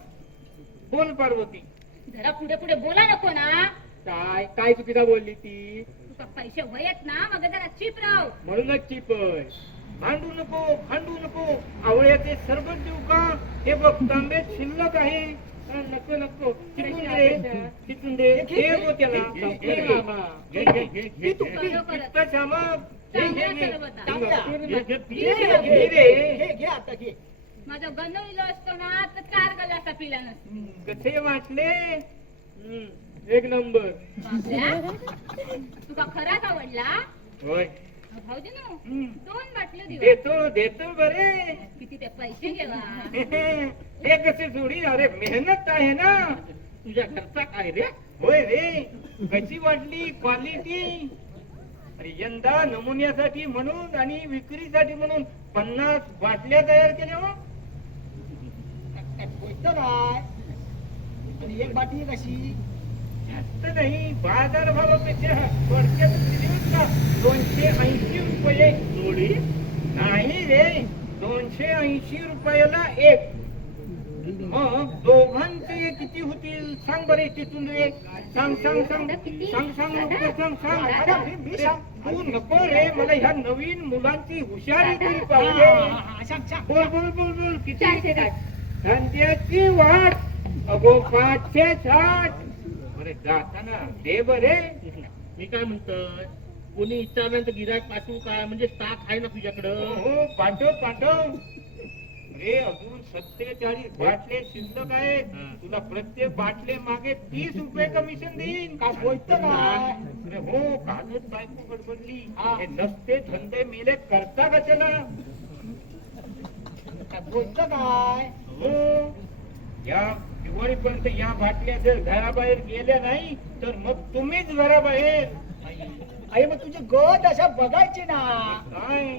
बोल पार्वती. जरा पुढे पुढे बोला नको ना. काय काय चुकीचा बोलली ती. तुका पैसे वयत ना मग जरा चिप राव. म्हणूनच चिपय. भांडू नको भांडू नको. आवळ्याचे सरबत देऊ का? हे बघ तांब्यात शिल्लक आहे. नको नको तिथून दे तिथून दे. दे गो त्याला. घे बाबा. घे घे घे घे घे. इतका श्यामा. घे, घे, घे. घे, घे, घे रे. घे आता घे. माझा गणविलो असतो ना तर 4 गलासा पिला नसतो. कसे वाटले? एक नंबर. बापऱ्या, तुका खराच आवडला? होय भाऊजी ना हम्म. 2 बाटल्या दिवा. देतो देतो बरे. किती ते पैसे घेवा. हे कसे सोडी? अरे मेहनत आहे ना. तुझ्या घरचा काय रे. होय रे. कशी वाटली क्वालिटी? अरे यंदा नमुन्यासाठी म्हणून आणि विक्रीसाठी म्हणून 50 बाटल्या तयार केल्या. हो होतं काय आणि एक बाटली कशी? जास्त नाही. बाजारभावापेक्षा थोडक्यात दिली का 280 रुपये जोडी. नाही रे. 280 रुपयाला एक. मग दोघांचे किती होतील सांग बरे. तिथून रे सांग सांग सांग सांग सांग नको सांग सांग. तू नको रे. मला ह्या नवीन मुलांची हुशारी तरी पाहिजे. सांग बोल बोल बोल बोल. किती 460. धंद्याची वाट. अगो 560. अरे जाताना दे बरे. मी काय म्हणतोय कोणी विचारल्यानंतर गिरायक पाठवू काय म्हणजे स्टाक आहे ना तुझ्याकडं. हो पाठव पाठव. रे अजून 47 बाटले शिल्लक आहेत. तुला प्रत्येक बाटले मागे 30 रुपये कमिशन देईन. का बोलतं काय? अरे हो कालच बायको गडबडली. हे नसते धंदे मेले करता कशाला? काय बोलतं काय? हो या दिवाळीपर्यंत या बाटल्या जर घराबाहेर गेल्या नाही तर मग तुम्हीच घराबाहेर. आई मग तुझी गत अशा बघायची ना. काय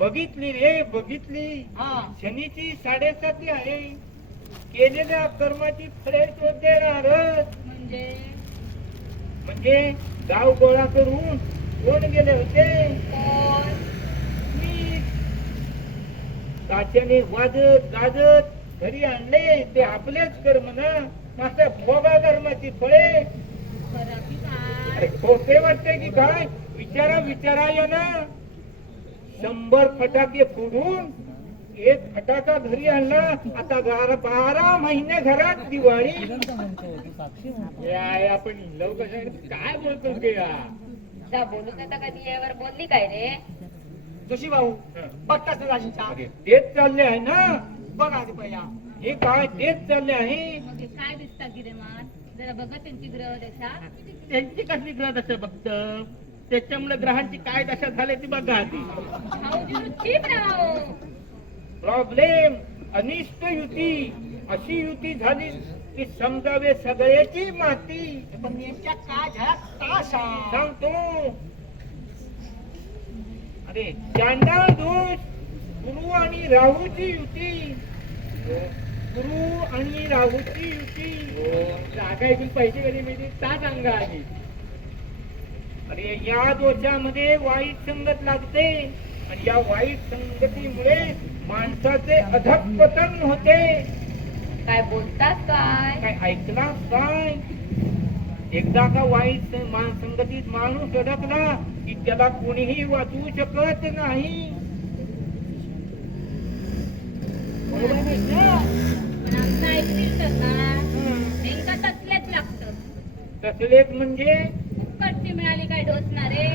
बघितली रे बघितली. हा शनीची 7:30 आहे. केलेल्या कर्माची फळे तो देणारच. म्हणजे गाव गोळा करून कोण गेले होते? कोण? मी. तात्याने वाजत गाजत घरी आणले. ते आपलेच कर्म ना. माझ्या भोगा कर्माची फळे. खरं की काय? अरे खोटे वाटते की काय? विचारा विचारा या ना. 100 फटाके फोडून 1 फटाका घरी आणला. आता 12 महिने घरात दिवाळी. आपण लव कशा काय बोलतो ते या. जा बोलू आता कधी यावर बोलली काय रे? जोशी भाऊ बघताच ना राशीच्या तेच चालले आहे ना. बघ आधी पहिला हे काय तेच चालले आहे. मग हे काय दिसता की रे मान जरा बघा त्यांची ग्रह दशा. त्यांची कसली ग्रह दशा बघत, त्याच्यामुळे ग्रहांची काय दशा झाली ती बघा आधी. भाऊजी चीप राहो. प्रॉब्लेम अनिष्ट युती, अशी युती झाली की समजावे सगळ्याची माती. पण नेमक्या काय झाला ताशा सांगतो. अरे चांडाळ दोष, गुरु आणि राहूची युती. गुरु आणि राहूची युती. जागा ऐकून पैसे कधी मिळते ता सांगा आधी. अरे या दोषामध्ये वाईट संगत लागते आणि या वाईट संगतीमुळे माणसाचे अधःपतन होते. काय बोलतात काय? काय ऐकला काय? एकदा का वाईट संगतीत माणूस अडकला की त्याला कोणीही वाचवू शकत नाही. पण आमचं ऐकतील तर ना नेमका तसलेच लागतं. तसलेच म्हणजे फुकटची मिळाली काय ढोसणारे.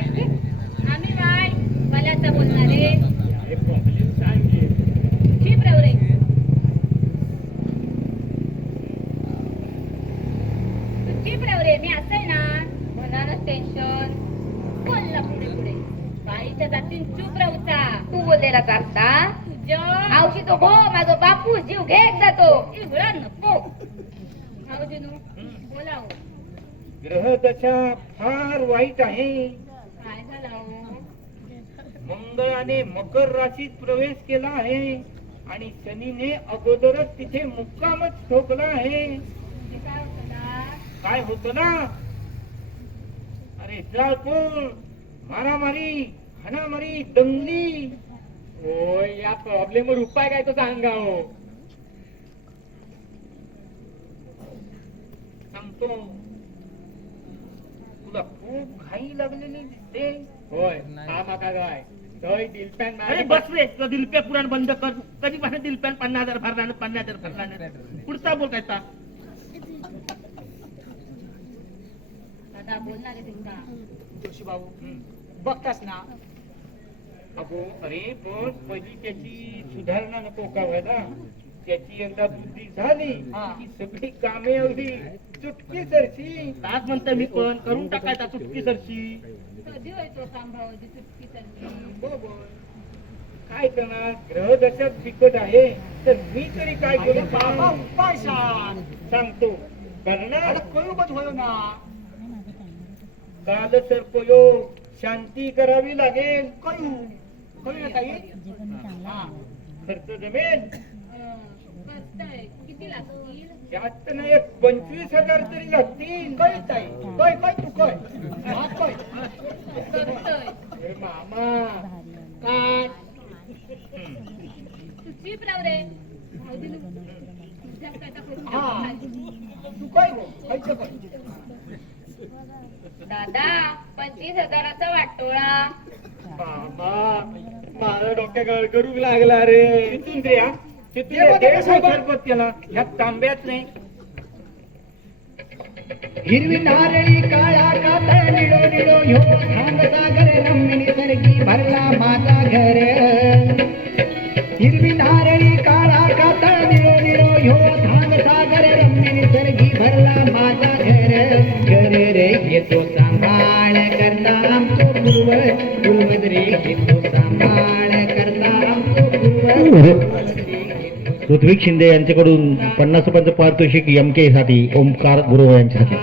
आम्ही वाय भल्याचं बोलणारे. प्रॉब्लेम सांगे. चीप राहू रे. तू चीप राहू रे. मी असं आहे ना मनानच टेन्शन. बोलला पुढे पुढे. बाईच्या जातीन चूप राहूचा. तू बोललेला करता तुझ्या आवशी तो हो माझा बापू जीव घे एकदा तो. इवळा नको. भाऊजीनू बोलाव. ग्रह दशा फार वाईट आहे. काय झालं हो? मंगळाने मकर राशीत प्रवेश केला आहे आणि शनीने अगोदरच तिथे मुक्कामच ठोकला आहे. म्हणजे काय होतं ना? काय होत ना? अरे जाळपोळ, मारामारी, हाणामारी, दंगली. होय या प्रॉब्लेमवर उपाय काय तो सांगा हो. सांगतो. तुला खूप घाई लागलेली दिसते. होय हा माका काय तोय दिलपॅन अरे बस रे, तुला दिलप्या पुराण बंद कर. कधीपासून दिलप्यान 50,000 भरला 50,000 भरला. पुढचा बोल काय ता? दादा बोलणार आहे तुमचा. जोशी भाऊ बघतास ना. अगो अरे पण पहिली त्याची सुधारणा नको का व्हायला. त्याची एकदा बुद्धी झाली हा. की सगळी कामे अगदी चुटकी सरशी. आज म्हणतो मी पण करून टाकायचा चुटकी सरशी. कधी होय तो काम भाऊजी चुटकी सरशी. काय करणार, ग्रह दशक बिकट आहे तर मी तरी काय अरे करू बाबा सांग? उपाय सांग. सांगतो. करणार अरे कळूबच होय ना. काल सर्पयोग शांती करावी लागेल. कळू कळू ना ताई. हा खर्च जमेल बसतंय. किती लागतील? जास्त नाही, एक 25,000 तरी लागतील. कळी ताई. कळ कळ तू कळ. हा कळ. करतोय. अरे मामा काय तू चीप राहू रे. भाऊजीनू तुझ्या काय टाकून हा तू काय गो खायचं काय. दादा 25,000चा वाटोळा. बाबा माझ्या डोक्या गळगरू लागला रे. तिथून द्या. हे तिथून बघा दे कसं बघ. सरबत त्याला. ह्या तांब्यात नाही. हिरवी नारळी काळा कातळ निळो निळो ह्यो थांब सागर रम्य निसर्गी भरला माझा घर. हिरवी नारळी काळा कातळ निळो निळो ह्यो थांब सागर रम्य निसर्गी भरला माझा घर. घर रे घेतो सांभाळ करता आमचो पूर्वज रे घेतो सांभाळ करता आमचो पूर्वज. ऋत्विक शिंदे यांच्याकडून 50 रुपयांचं पारितोषिक MK साठी ओमकार गुरु यांच्यासाठी.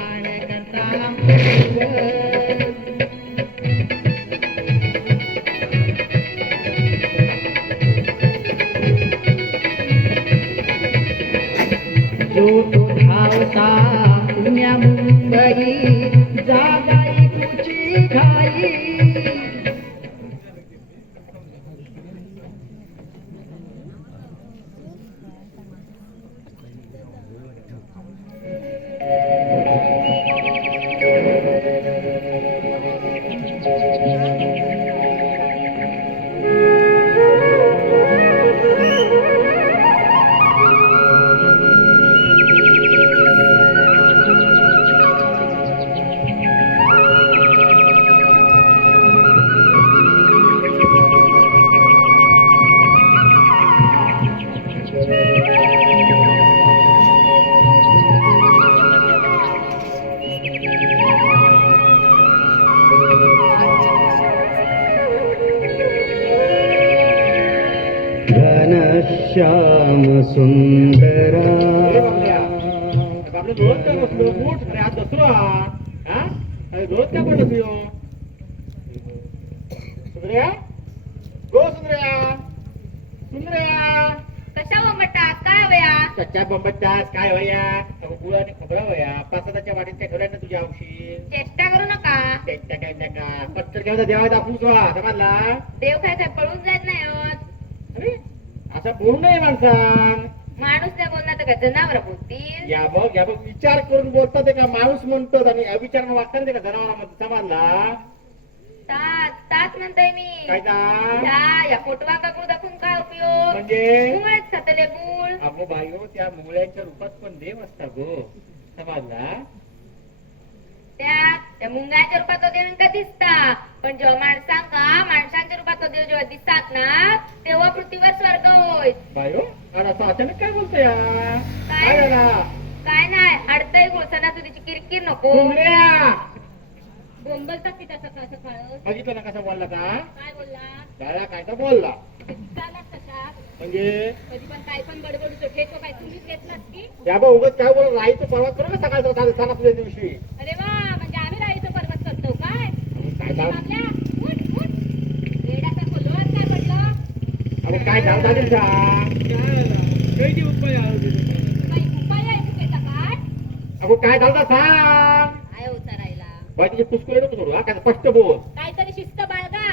जो तो धावता पुण्या मुंबई जागाई तुझी घाई. श्याम सुंदरा आपलं रोज काय बसलो उठ अरे आज दसरो हा अरे रोज काय पडलं तुझ्यो सुंदर्या गो सुंदर्या सुंदर्या कशा म्हणतात काय वया कच्च्या बंबट्यास काय वया गुळ आणि खोबरा वया प्रसादाच्या वाटीत काय ठेवलाय ना तुझ्या औषधी चेष्टा करू नका त्यांच्या काय त्या का पत्तर घेऊन देवाचा दाखवूच वा समजला देव काय काय पळून जात नाही होत. अरे असं बोलू नये माणसान माणूस नाही बोलणार तर काय जनावर बोलतील या बघ विचार करून बोलतात ते का माणूस म्हणतात आणि अविचार वागतात ते का जनावरांमध्ये समजला ताच म्हणतोय मी काय ना या फोटोवा गुळ दाखवून काय उपयोग म्हणजे मुळेच खातले गुळ अगो बायो त्या मुंगळ्यांच्या रूपात पण देव असता गो समजला त्या मुंगाच्या रूपात तो देव का दिसता पण जेव्हा माणसांच्या रूपात तो देव जेव्हा दिसतात ना तेव्हा पृथ्वीवर स्वर्ग होय बायो आणि असं अचानक काय बोलतोय काय झाला काय नाही अडतय गुळसना तुझी किरकिर नको मुंगळ्या बोंबलतात की त्या सकाळ सकाळ बघितलं ना कसा बोलला का काय बोलला दादा काय तर बोलला चालाच तसा म्हणजे कधी पण काय पण बडबडू घेतो काय तुम्हीच घेतलास की या बा उगत काय बोल राहायचं परवा करू ना सकाळचं सणासुद्या दिवशी अरे वा म्हणजे आम्ही राहायचं पर्वत करतो काय काय झालं आपल्या उठ उठ वेड्याचा खोलवर काय पडलं अगं काय झालं झालं सांग काही उपाय आहे चुकीचा काय अगो काय झालं सांग काय होता राहिला बाई तिचे पुष्कळ नको सोडू हा काय स्पष्ट बोल काहीतरी शिस्त बाळगा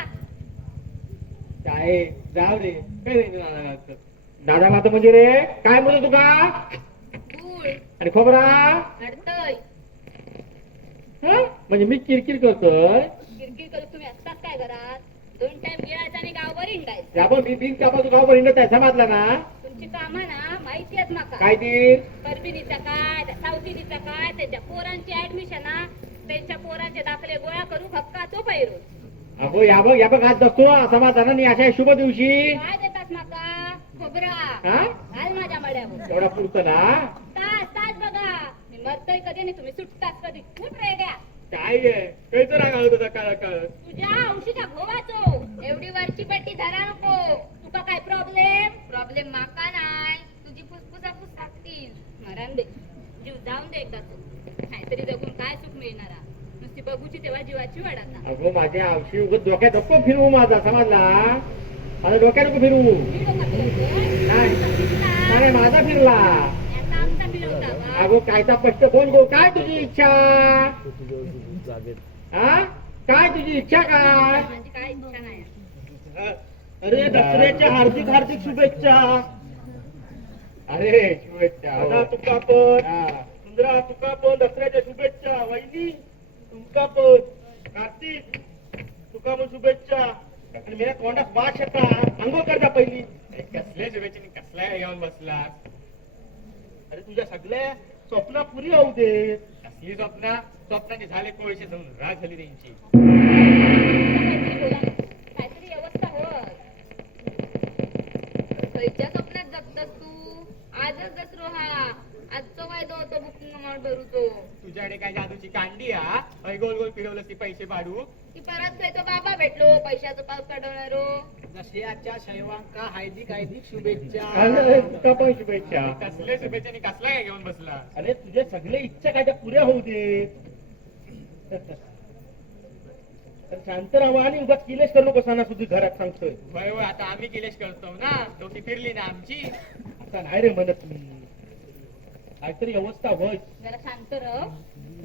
काय जाऊ रे काय नाही दादा माता म्हणजे रे काय म्हणतो तू का गुळ आणि खोबरा अडतय हं? म्हणजे मी किरकिर करतोय किरकिर करू तुम्ही असतात काय घरात 2 टाइम गिळायचं आणि गावभर हिंडायचं त्यामुळे मी बिन कापा तू गाव हिंडत आहे समजला ना तुमची कामं ना माहिती आहेत माका काय ती परबिनीचा काय त्या सावतीचा काय त्याच्या पोरांची ऍडमिशन त्यांच्या पोरांचे दाखले गोळा करू हक्काचो पैरू अगो या बघ आज दसतो समाधान आणि अशा शुभ दिवशी काय देतात माका खोबरा हा घाल माझ्या मड्यावर एवढा पुरतं ना तास बघा मी मरतोय कधी आणि तुम्ही सुटताच कधी कुठ रे द्या काय आहे काहीच राग आला होता काळ तुझ्या औषधा घोवाचो एवढी वरची पट्टी धरा नको तुका काय प्रॉब्लेम प्रॉब्लेम माका नाही तुझी फुसफुसा लागतील मरण दे जीव जाऊन दे एकदा तू काहीतरी जगून काय सुख मिळणार नुसती बघूची तेव्हा जीवाची वाढ आता अगो माझ्या आवशी उगत डोक्यात नको फिरवू माझा समजला माझा डोक्यात नको फिरवू मी डोका फिरवतोय. नाही. आता फिरला. नाही माझा फिरला याचा आमचा फिरवता का? अगो कायचा स्पष्ट बोल गो काय तुझी इच्छा हा काय तुझी इच्छा काय माझी काय इच्छा नाही अरे दसऱ्याच्या हार्दिक हार्दिक शुभेच्छा अरे शुभेच्छा तुका पण सुंदरा तुका पण दसऱ्याच्या शुभेच्छा वहिनी तुमका पण कार्तिक तुका पण शुभेच्छा आणि मेरा तोंडात वास येता अंघोळ करता पहिली कसल्या शुभेच्छा कसल्या येऊन बसला अरे तुझ्या सगळ्या स्वप्न पुरी होऊ दे कसली स्वप्नाची झाले कोळशे जाऊन राग झाली त्यांची काहीतरी बोला ना. काहीतरी व्यवस्था हो खयच्या स्वप्नात जगतस तू आजच दसरो हा आजचो वायदो होतो बुकिंग अमाऊंट भरूचो तुझ्याकडे काय जादूची कांडी हा गोल गोल फिरवलं ती पैसे पाडू की परत खयचो बाबा भेटलो पैशाचो पाऊस काढवणारो दसऱ्याच्या शैवांका हार्दिक शुभेच्छा तुका पण शुभेच्छा कसल्या शुभेच्छा आणि कसला काय घेऊन बसला अरे तुझे सगळे इच्छा काय त्या पुऱ्या होऊ दे शांत राहा आणि उगाच किलेश करू नको सणासुद्धी घरात सांगतोय होय होय आता आम्ही किलेश करतो ना डोकी फिरली ना आमची आता नाही रे म्हणत मी काहीतरी व्यवस्था होय जरा शांत रह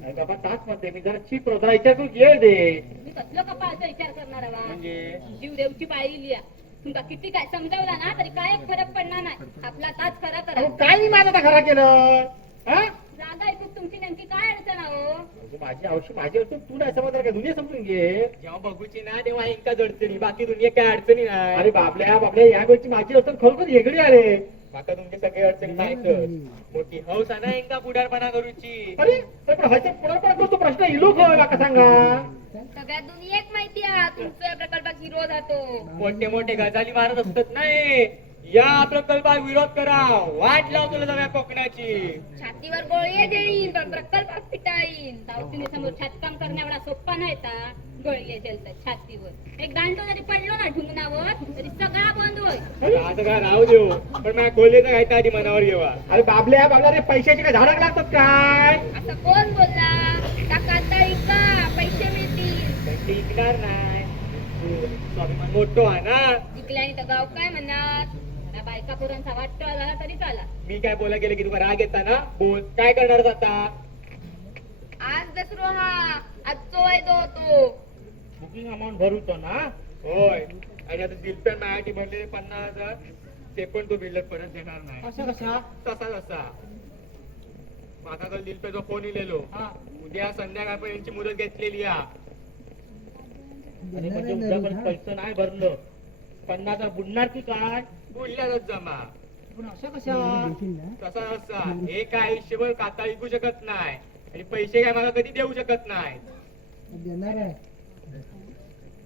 अरे बाबा ताच म्हणते मी जरा चीप रोजरा विचार येळ दे मी कसलो कपाळचा विचार करणार हवा म्हणजे जीव देवची पाळी लिया तुमका किती काय समजावला ना तरी काय फरक पडणार नाही आपला ताच खरा करा अहो, काय मी माझा खरा केलं हा जागा ऐकून तुमची नेमकी काय अडचण आहो माझी आवश्य माझी अडचण तू नाही समजणार का दुनिया समजून घे जेव्हा बघूची ना तेव्हा एकाच अडचणी बाकी दुनिया काय अडचणी नाही अरे बाबल्या या गोष्टी माझी अडचण खरोखर वेगळी अरे माका तुमचे सगळे अडचणी माहित मोठी हौस ना एका पुढारपणा करूची अरे पण हयचा पुढारपणा करतो प्रश्न इलो खय माका सांगा सगळ्या दुनियेक माहिती आहे तुमचा या प्रकल्पात विरोध होतो मोठे मोठे गजाली मारत असतात नाही या प्रकल्पात विरोध करा वाट लावतो सगळ्या कोकणाची छातीवर गोळी देईन पण प्रकल्पात पिटाळीन धावतीने समोर छातकाम करण्या एवढा सोप्पा नाही ता गळी येतील तर छातीवर एक गांडो जरी पडलो ना ढुंगणावर तरी सगळा बंद होय आता काय राहू देऊ पण माझ्या खोलीचं काय आधी मनावर घेवा. अरे बाबल्या बाबल्या रे पैशाचे काय झाडं लागतात काय? असं कोण बोलला का कातळी का पैसे मिळतील पण ते ऐकणार नाही. स्वाभिमान मोठो हा ना. जिंकल्याने तर गाव काय म्हणणार त्या बायका पोरांचा वाटतो झाला तरी चाला मी काय बोला गेले की तुम्हाला राग येता ना. बोल काय करणार आता. आज दसरो हा आजचो वायदो होतो बुकिंग अमाऊंट भरूतो ना. होय आणि आता दिलपेन माझ्यासाठी भरलेले 50,000 ते पण तो बिल्डर परत देणार नाही. कशा कशा तसा माझा काल दिलपेचा फोन इलेलो. हा उद्या संध्याकाळपर्यंतची मुदत घेतलेली हा. आणि म्हणजे उद्यापर्यंत पैसे नाही भरलं 50,000 बुडणार की काय? बोलल्याच जमा. पण अशा कशा तसा असा हे काय आयुष्यभर काता विकू शकत नाही आणि पैसे काय मला कधी देऊ शकत नाही.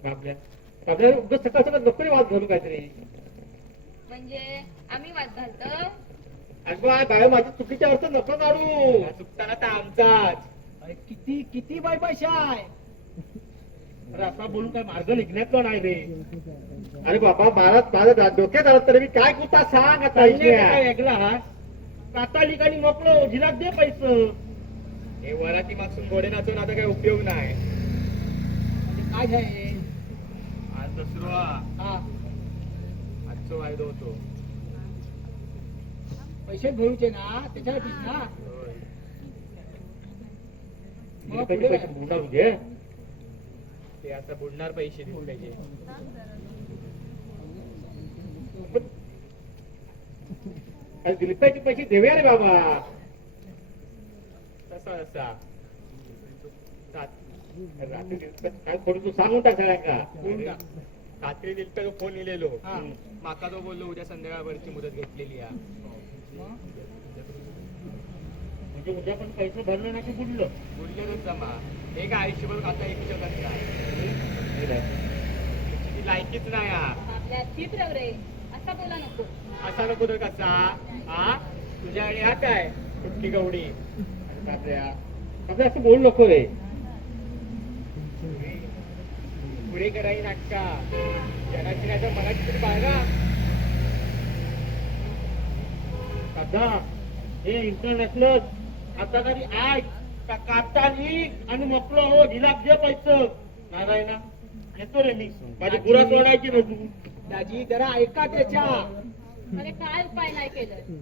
बाबल्या बाबल्या उगाच सकाळ सकाळ नको रे वाद घालू काहीतरी. म्हणजे आम्ही वाद घालतो अगं बाय बाय माझी चुकीच्या अर्थ नको काढू. हा चुकताना तर आमचाच. अरे किती किती बाय पैसा आहे अरे असा बोलून काय मार्ग निघण्यातला नाही रे. अरे बाबा माझ्या डोक्यात आलं तरी मी काय कुठं सांग आता काय ऐकला हा काता लिकानी मोकळो झिराक दे पैसे. हे वराती मागसून घोडे नाचून आता काही उपयोग नाही. म्हणजे काय आहे आज दसरा हा आजचो वायदो होतो. पैसे भरूचे ना त्याच्यासाठीच ना होय. मग पुढे पैसे काय? बुडणार तुझे. ते आता बुडणार पैसे देऊ त्याचे. अरे दिलीपाचे पैसे देऊया रे बाबा. तसा असा रात्री दिलीपाचं काय करू तू सांगून टाक सगळ्यांका. रात्री दिलपेचा फोन इलेलो. हा. माका तो बोललो उद्या संध्याकाळपर्यंतची मुदत घेतलेली आहे. म्हणजे उद्या पण पैसे भरले नाही की बुडलं. बोललेलंच जमा. हे काय आयुष्यभर खाता विकू शकत नाही. त्याची ती लायकीच नाही हा. आपल्या चिप रे असा बोला नको असा नको तर कसा हा तुझ्याकडे हा काय कुठली गवडी. बाबल्या बाबल्या असं बोलू नको रे. पुढे कराई नाटका जगाची नाही तर मनाची तरी बाळगा. दादा हे इंटरनॅशनल आता तरी आय का कापता आणि मोकळं हो झिलाक दे पैसे. नारायणा येतो रे मी माझी पुरा सोडायची रे तू. दाजी जरा ऐका त्याच्या अरे काय उपाय नाही केलं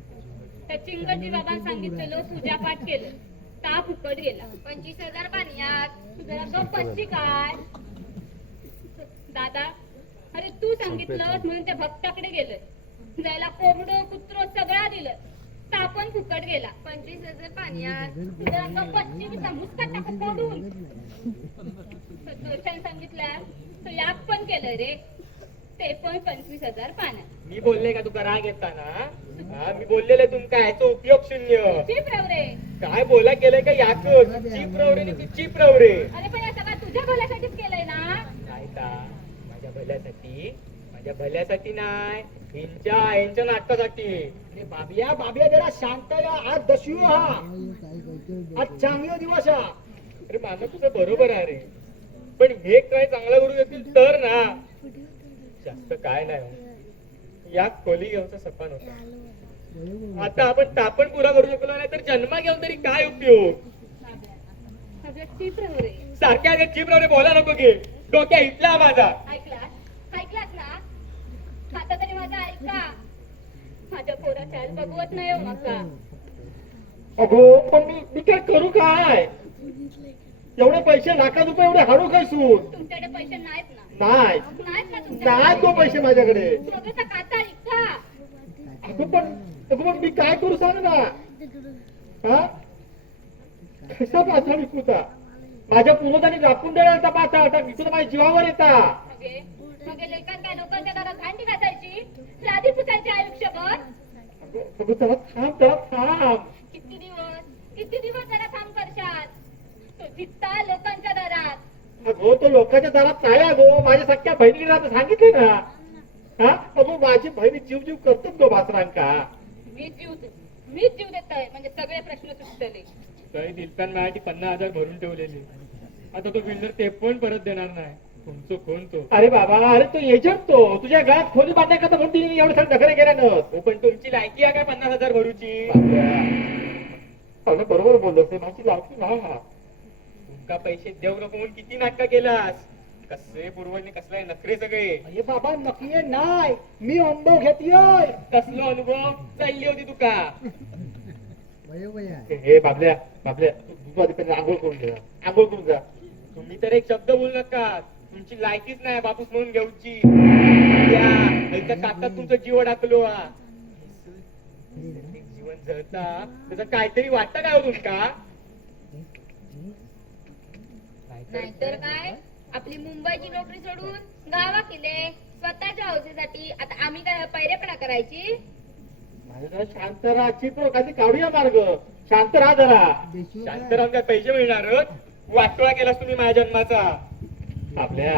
त्या चिंगजी बाबांनी सांगितलेलं पूजापाठ केलं ता फुकट गेला 25,000 पाण्यात जरा गप्पची काय दादा अरे तू सांगितलं म्हणून त्या भक्ताकडे गेलं जायला कोंबडो कुत्रो सगळा दिलं ता पण फुकट गेला 25,000 पाण्यात जरा गप्पची मुस्काट टाकू पडून दोषाने सांगितलं तो याग पण केलं रे ते पण 25,000 पाण्यात मी बोलले का तुका राग येता ना. हा मी बोललेले तुमका याचा उपयोग शून्य. चिप रे काय बोला गेलंय का याकच चीप रवरे तू चीप रवरे. अरे पण या सगळं तुझ्या भल्यासाठीच केलंय ना काय का माझ्या भल्यासाठी नाही यांच्या नाटकासाठी. अरे बाबिया जरा शांत या आज दशमी हा आज चांगला दिवस हा. अरे माझं तुझं बरोबर आहे रे पण हे काय चांगलं करू देतील तर ना. जास्त काय नाही या खोली घेऊनचा सपान होता. आता आपण तापण पुरा करू शकलो नाही तर जन्मा घेऊन तरी काय उपयोग. सगळं चिप रे सारख्या चीप रवरे बोला नको घे डोक्या इथला माझा. ऐकलास ना आता तरी माझा ऐका माझ्या पोराच्या बघवत नाही हो माका. अगो पण मी काय करू काय. एवढे पैसे लाखात रुपये एवढे हाडू काय सूट. तुमच्याकडे पैसे नाहीत ना नाही नाहीत ना नाही तुमच्याकडे तो पैसे माझ्याकडे. सगळं काता इच्छा अगो पण मी काय करू सांग ना. हा कसा पाथा विकूचा माझ्या पूर्वजांनी राखून द्यायला पाथा आता विकून माझ्या जीवावर येता. मगे लेखात काय लोकांच्या दारात भांडी घासायची लादी पुसायची आयुष्यभर अगो जरा थांब. किती दिवस जरा थांब करशात तो जित्ता लोकांच्या दारात अगो तो लोकांच्या दारात नाही अगो माझ्या सख्या बहिणीला आता सांगितले ना. हा अगो माझी बहिणी जीव करतो तो भासरांका. मीच जीव देत आहे म्हणजे सगळे प्रश्न सुटले काही दिलतान माझ्यासाठी 50,000 भरून ठेवलेले. आता तो बिल्डर ते पण परत देणार नाही. तुमचं कोण तो? अरे बाबा, अरे तो एजंट तो तुझ्या घरात खोली बांधाय का म्हणून तिने एवढं सगळं नखरे केल्या न. हो, पण तुमची लायकी आहे काय 50,000 भरूची? बरोबर बोललो ते माझी लावकी नाही हा. तुमका पैसे देऊ नको म्हणून किती नाटक केलास. कसे पूर्वजने कसलाय नखरे सगळे. अरे बाबा नकली नाही, मी अनुभव घेतोय. कसलो अनुभव चालली होती तुका? हे बाबल्या बाबल्या तू आधी पहिले आंघोळ करून जा, आंघोळ करून जा. तुम्ही तर एक शब्द बोलू नका. तुमची लायकीच नाही बापूस म्हणून घेऊची. त्या काकात तुमचं जीव टाकलो हा. जीवन जळता त्याचं काहीतरी वाटतं काय हो तुमका? नाहीतर काय, आपली मुंबईची नोकरी सोडून गावा केले स्वतःच्या हौसेसाठी. आता आम्ही काय पैरेपणा करायची? माझ्या शांत राहा, चित्र काहीतरी काढूया मार्ग. शांत राहा जरा. शांत राहून काय पैसे मिळणार? वाटोळा केलास तुम्ही माझ्या जन्माचा. आपल्या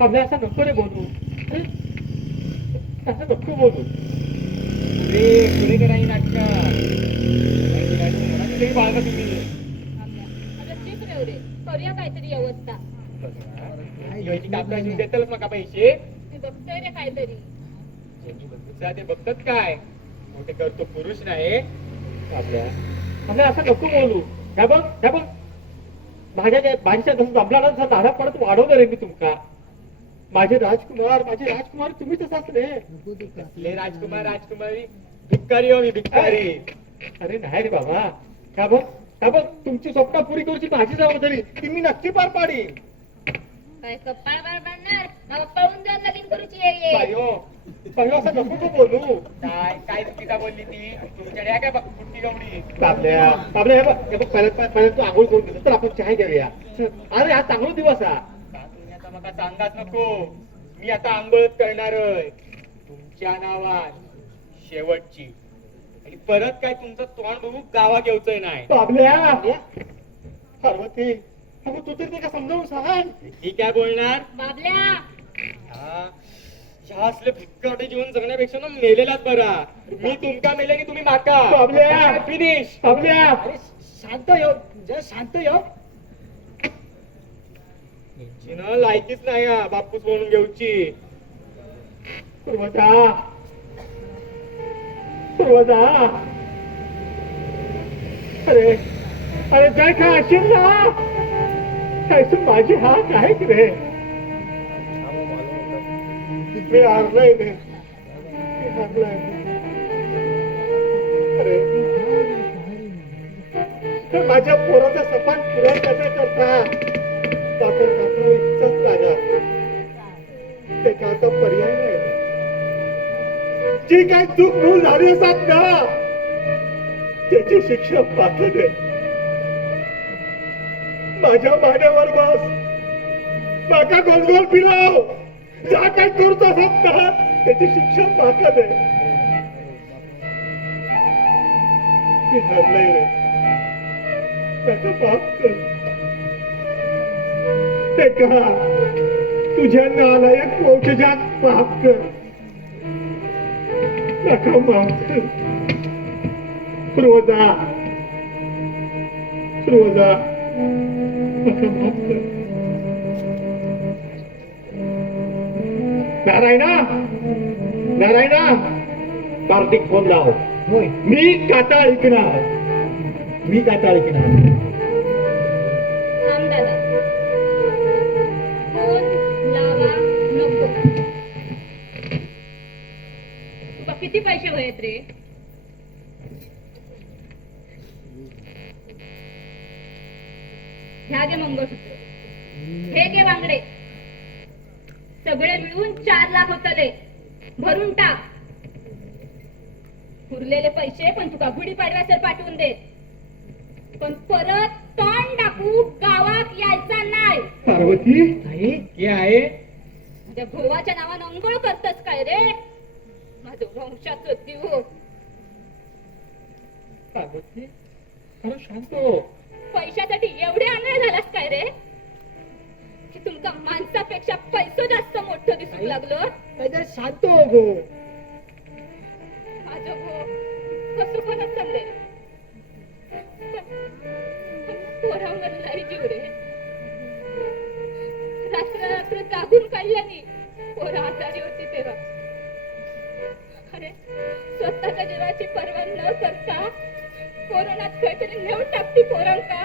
आपल्या असं नको रे बोलू. अरे, असं नको बोलू. रे पुढे करायची नाटक बाळगा तुम्ही. आता चीप रेव रे, करूया काहीतरी व्यवस्था. कापडाची देतलच मका पैसे. मी बघतोय रे काहीतरी. ते बघतात काय मोठे करतो पुरुष नाही. आपल्या आपल्या असं नको बोलू. ह्या बघ ह्या बघ माझ्या जसं जमला ना तसा दाढा पडत वाढवलं रे मी तुमका. माझे राजकुमार तुम्ही तसाच रे. कसले राजकुमार राजकुमारी? भिक्कारी हो मी भिक्कारी. अरे नाही रे बाबा. ह्या बघ तुमची स्वप्न पुरी करूची माझी जबाबदारी ती मी नक्की पार पाडी. काय कपाळ बाळणार मला पळून जाऊन लगीन करूची आहे. पहिलं असं नको तू बोलू. काय काय चुकीचा बोलली ती? तुमच्याकडे काय कुठली गवडी? बाबल्या हे बघ पहिल्या तू आंघोळ करून घेतो तर आपण चहा घेऊया. अरे हा चांगला दिवस हा. तुम्ही आता मला सांगाच नको. मी आता आंघोळ करणार तुमच्या नावात शेवटची. आणि परत काय तुमचं तोंड बघू गावा घेऊचंय नाही. बाबल्या पार्वती अगं तू तरी का समजावून सांग. ही काय बोलणार? बाबल्या ह्या असले भिक्कटे जीवन जगण्यापेक्षा ना मेलेलाच बरा. मी तुमका मेले की तुम्ही माका. बाबल्या फिनिश. बाबल्या अरे शांत हो, जरा शांत हो. यांची ना लायकीच नाही हा बापूस म्हणून घेऊची. पूर्वजा अरे अरे काय काय असेल ना काय माझी हा काय रे. मी हारलोय रे. अरे माझ्या पोराचा सपान पुरा करता इच्छाच लागा. त्याच्या आता पर्याय नाही. जी काय चूक भूल झाली असतात ना त्याची शिक्षा पाहत आहे. माझ्या मानेवर बस माका गोल गोल फिरव. ज्या काय करतो असत ना त्याची शिक्षा पाहत आहे. मी हरलंय रे. त्याचा माफ कर. ते का तुझ्या नालायक वंशजात माफ कर. नका माफ कर. पूर्वजा नका माफ कर. नारायणा कार्तिक फोन लाव. होय मी काटा ऐकणार. थांब दादा, फोन लावा नको. तुका किती पैसे हवेत रे? ह्या घे मंगळसूत्र, हे घे बांगडे. सगळे मिळून 4 लाख होतले. भरून टाक. उरलेले पैसे पण तुका गुढी पाडव्यासर पाठवून दे. पण परत तोंड टाकू गावात यायचा नाही. पार्वती हे आहे माझ्या भावाच्या नावानं अंघोळ करतस काय रे? माझं वंशाचं दिवो. पार्वती अरे शांत हो. पैशासाठी एवढे अन्याय झालास काय रे की तुमचा माणसापेक्षा पैसा जास्त मोठं दिसू लागलं? काहीतरी शांत हो गो. माझं भाऊ कसं पण चाललंय. जीव रे. रात्र जागून काढल्याने पोरं आजारी होती तेव्हा. अरे स्वतःच्या जीवाची पर्वा न करता कोरोनात काहीतरी नेऊन टाकती पोरांका.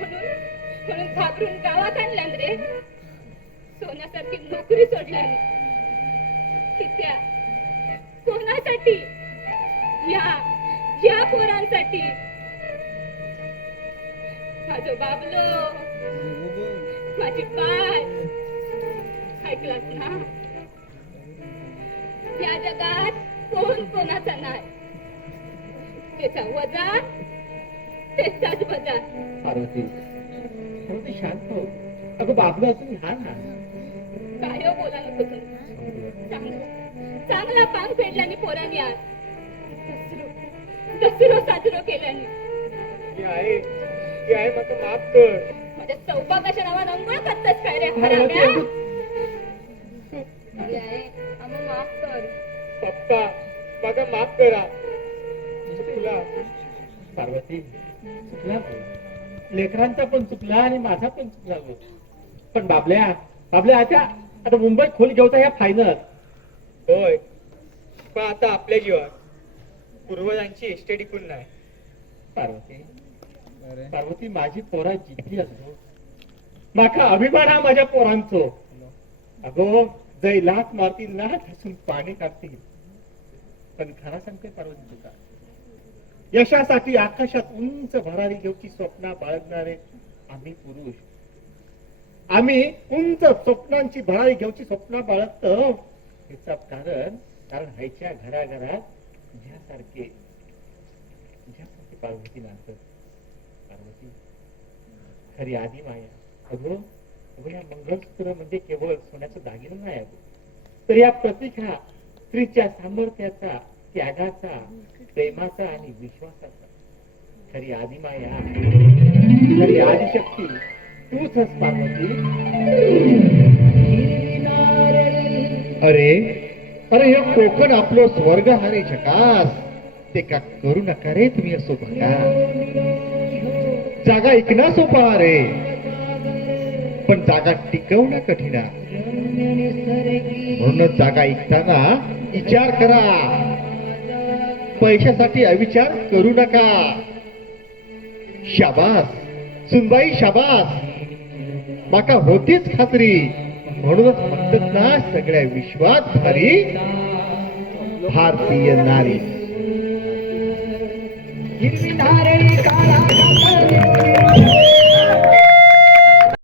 म्हणून घाबरून गावात आणल्यान रे. सोन्यासारखी नोकरी सोडल्याने. कित्या कोणासाठी? या पोरांसाठी. माझं बाबलो, माझी बाय, ऐकलात ना? या जगात कोण कोणाचा नाही. त्याचा वजा त्याचाच वजा. पार्वती पार्वती शांत हो. अगं बाबला असून हा ना. काय हो बोला नको तुम्ही. चांगला पांग फेडल्याने पोरांनी आज दसरो साजरो केल्याने. ती आहे माका माफ कर. माझ्या सौभागाच्या नावात अंघोळ करताच काय रे हराम्या. आम्हाला माफ कर. पप्पा माका माफ करा. तुला पार्वती चुकला तो. लेकरांचा पण चुकला आणि माझा पण चुकला गो. पण बाबल्या आता मुंबईत खोली घेऊचा ह्या फायनल. होय, पण आता आपल्या जीवात पूर्वजांची इस्टेट इकून नाही. पार्वती माझी पोरा जिद्दी असतो. माका अभिमान हा माझ्या पोरांचो. अगो जय लाथ मारतील ना हसून पाणी काढतील. पण खरा सांगते पार्वती तुका, यशासाठी आकाशात उंच भरारी घेऊची स्वप्न बाळगणारे आम्ही पुरुष. आम्ही उंच स्वप्नांची भरारी घेऊची स्वप्न बाळगतो. याचा कारण हायच्या घराघरात ज्यासारखे पार्वती नांदतात. पार्वती खरी आदी माया. अगो या मंगळसूत्र म्हणजे केवळ सोन्याचं दागिनं नाही अगो, तर या प्रतीक हा स्त्रीच्या सामर्थ्याचा, त्यागाचा, प्रेमाचा आणि विश्वासाचा. खरी आदी माया, खरी आदिशक्ती तूच हस पार्वती. अरे हे कोकण आपलं स्वर्ग हारे झकास. ते का करू नका रे तुम्ही असो बघा. जागा ऐकणं सोपा रे, पण जागा टिकवणं कठीण. म्हणूनच जागा ऐकताना विचार करा. पैशासाठी अविचार करू नका. शाबास सुनबाई शाबास. माका होतीच खात्री. म्हणूनच म्हणतात ना सगळ्या विश्वात भारी भारतीय नारी. हिरवी नारळी काळा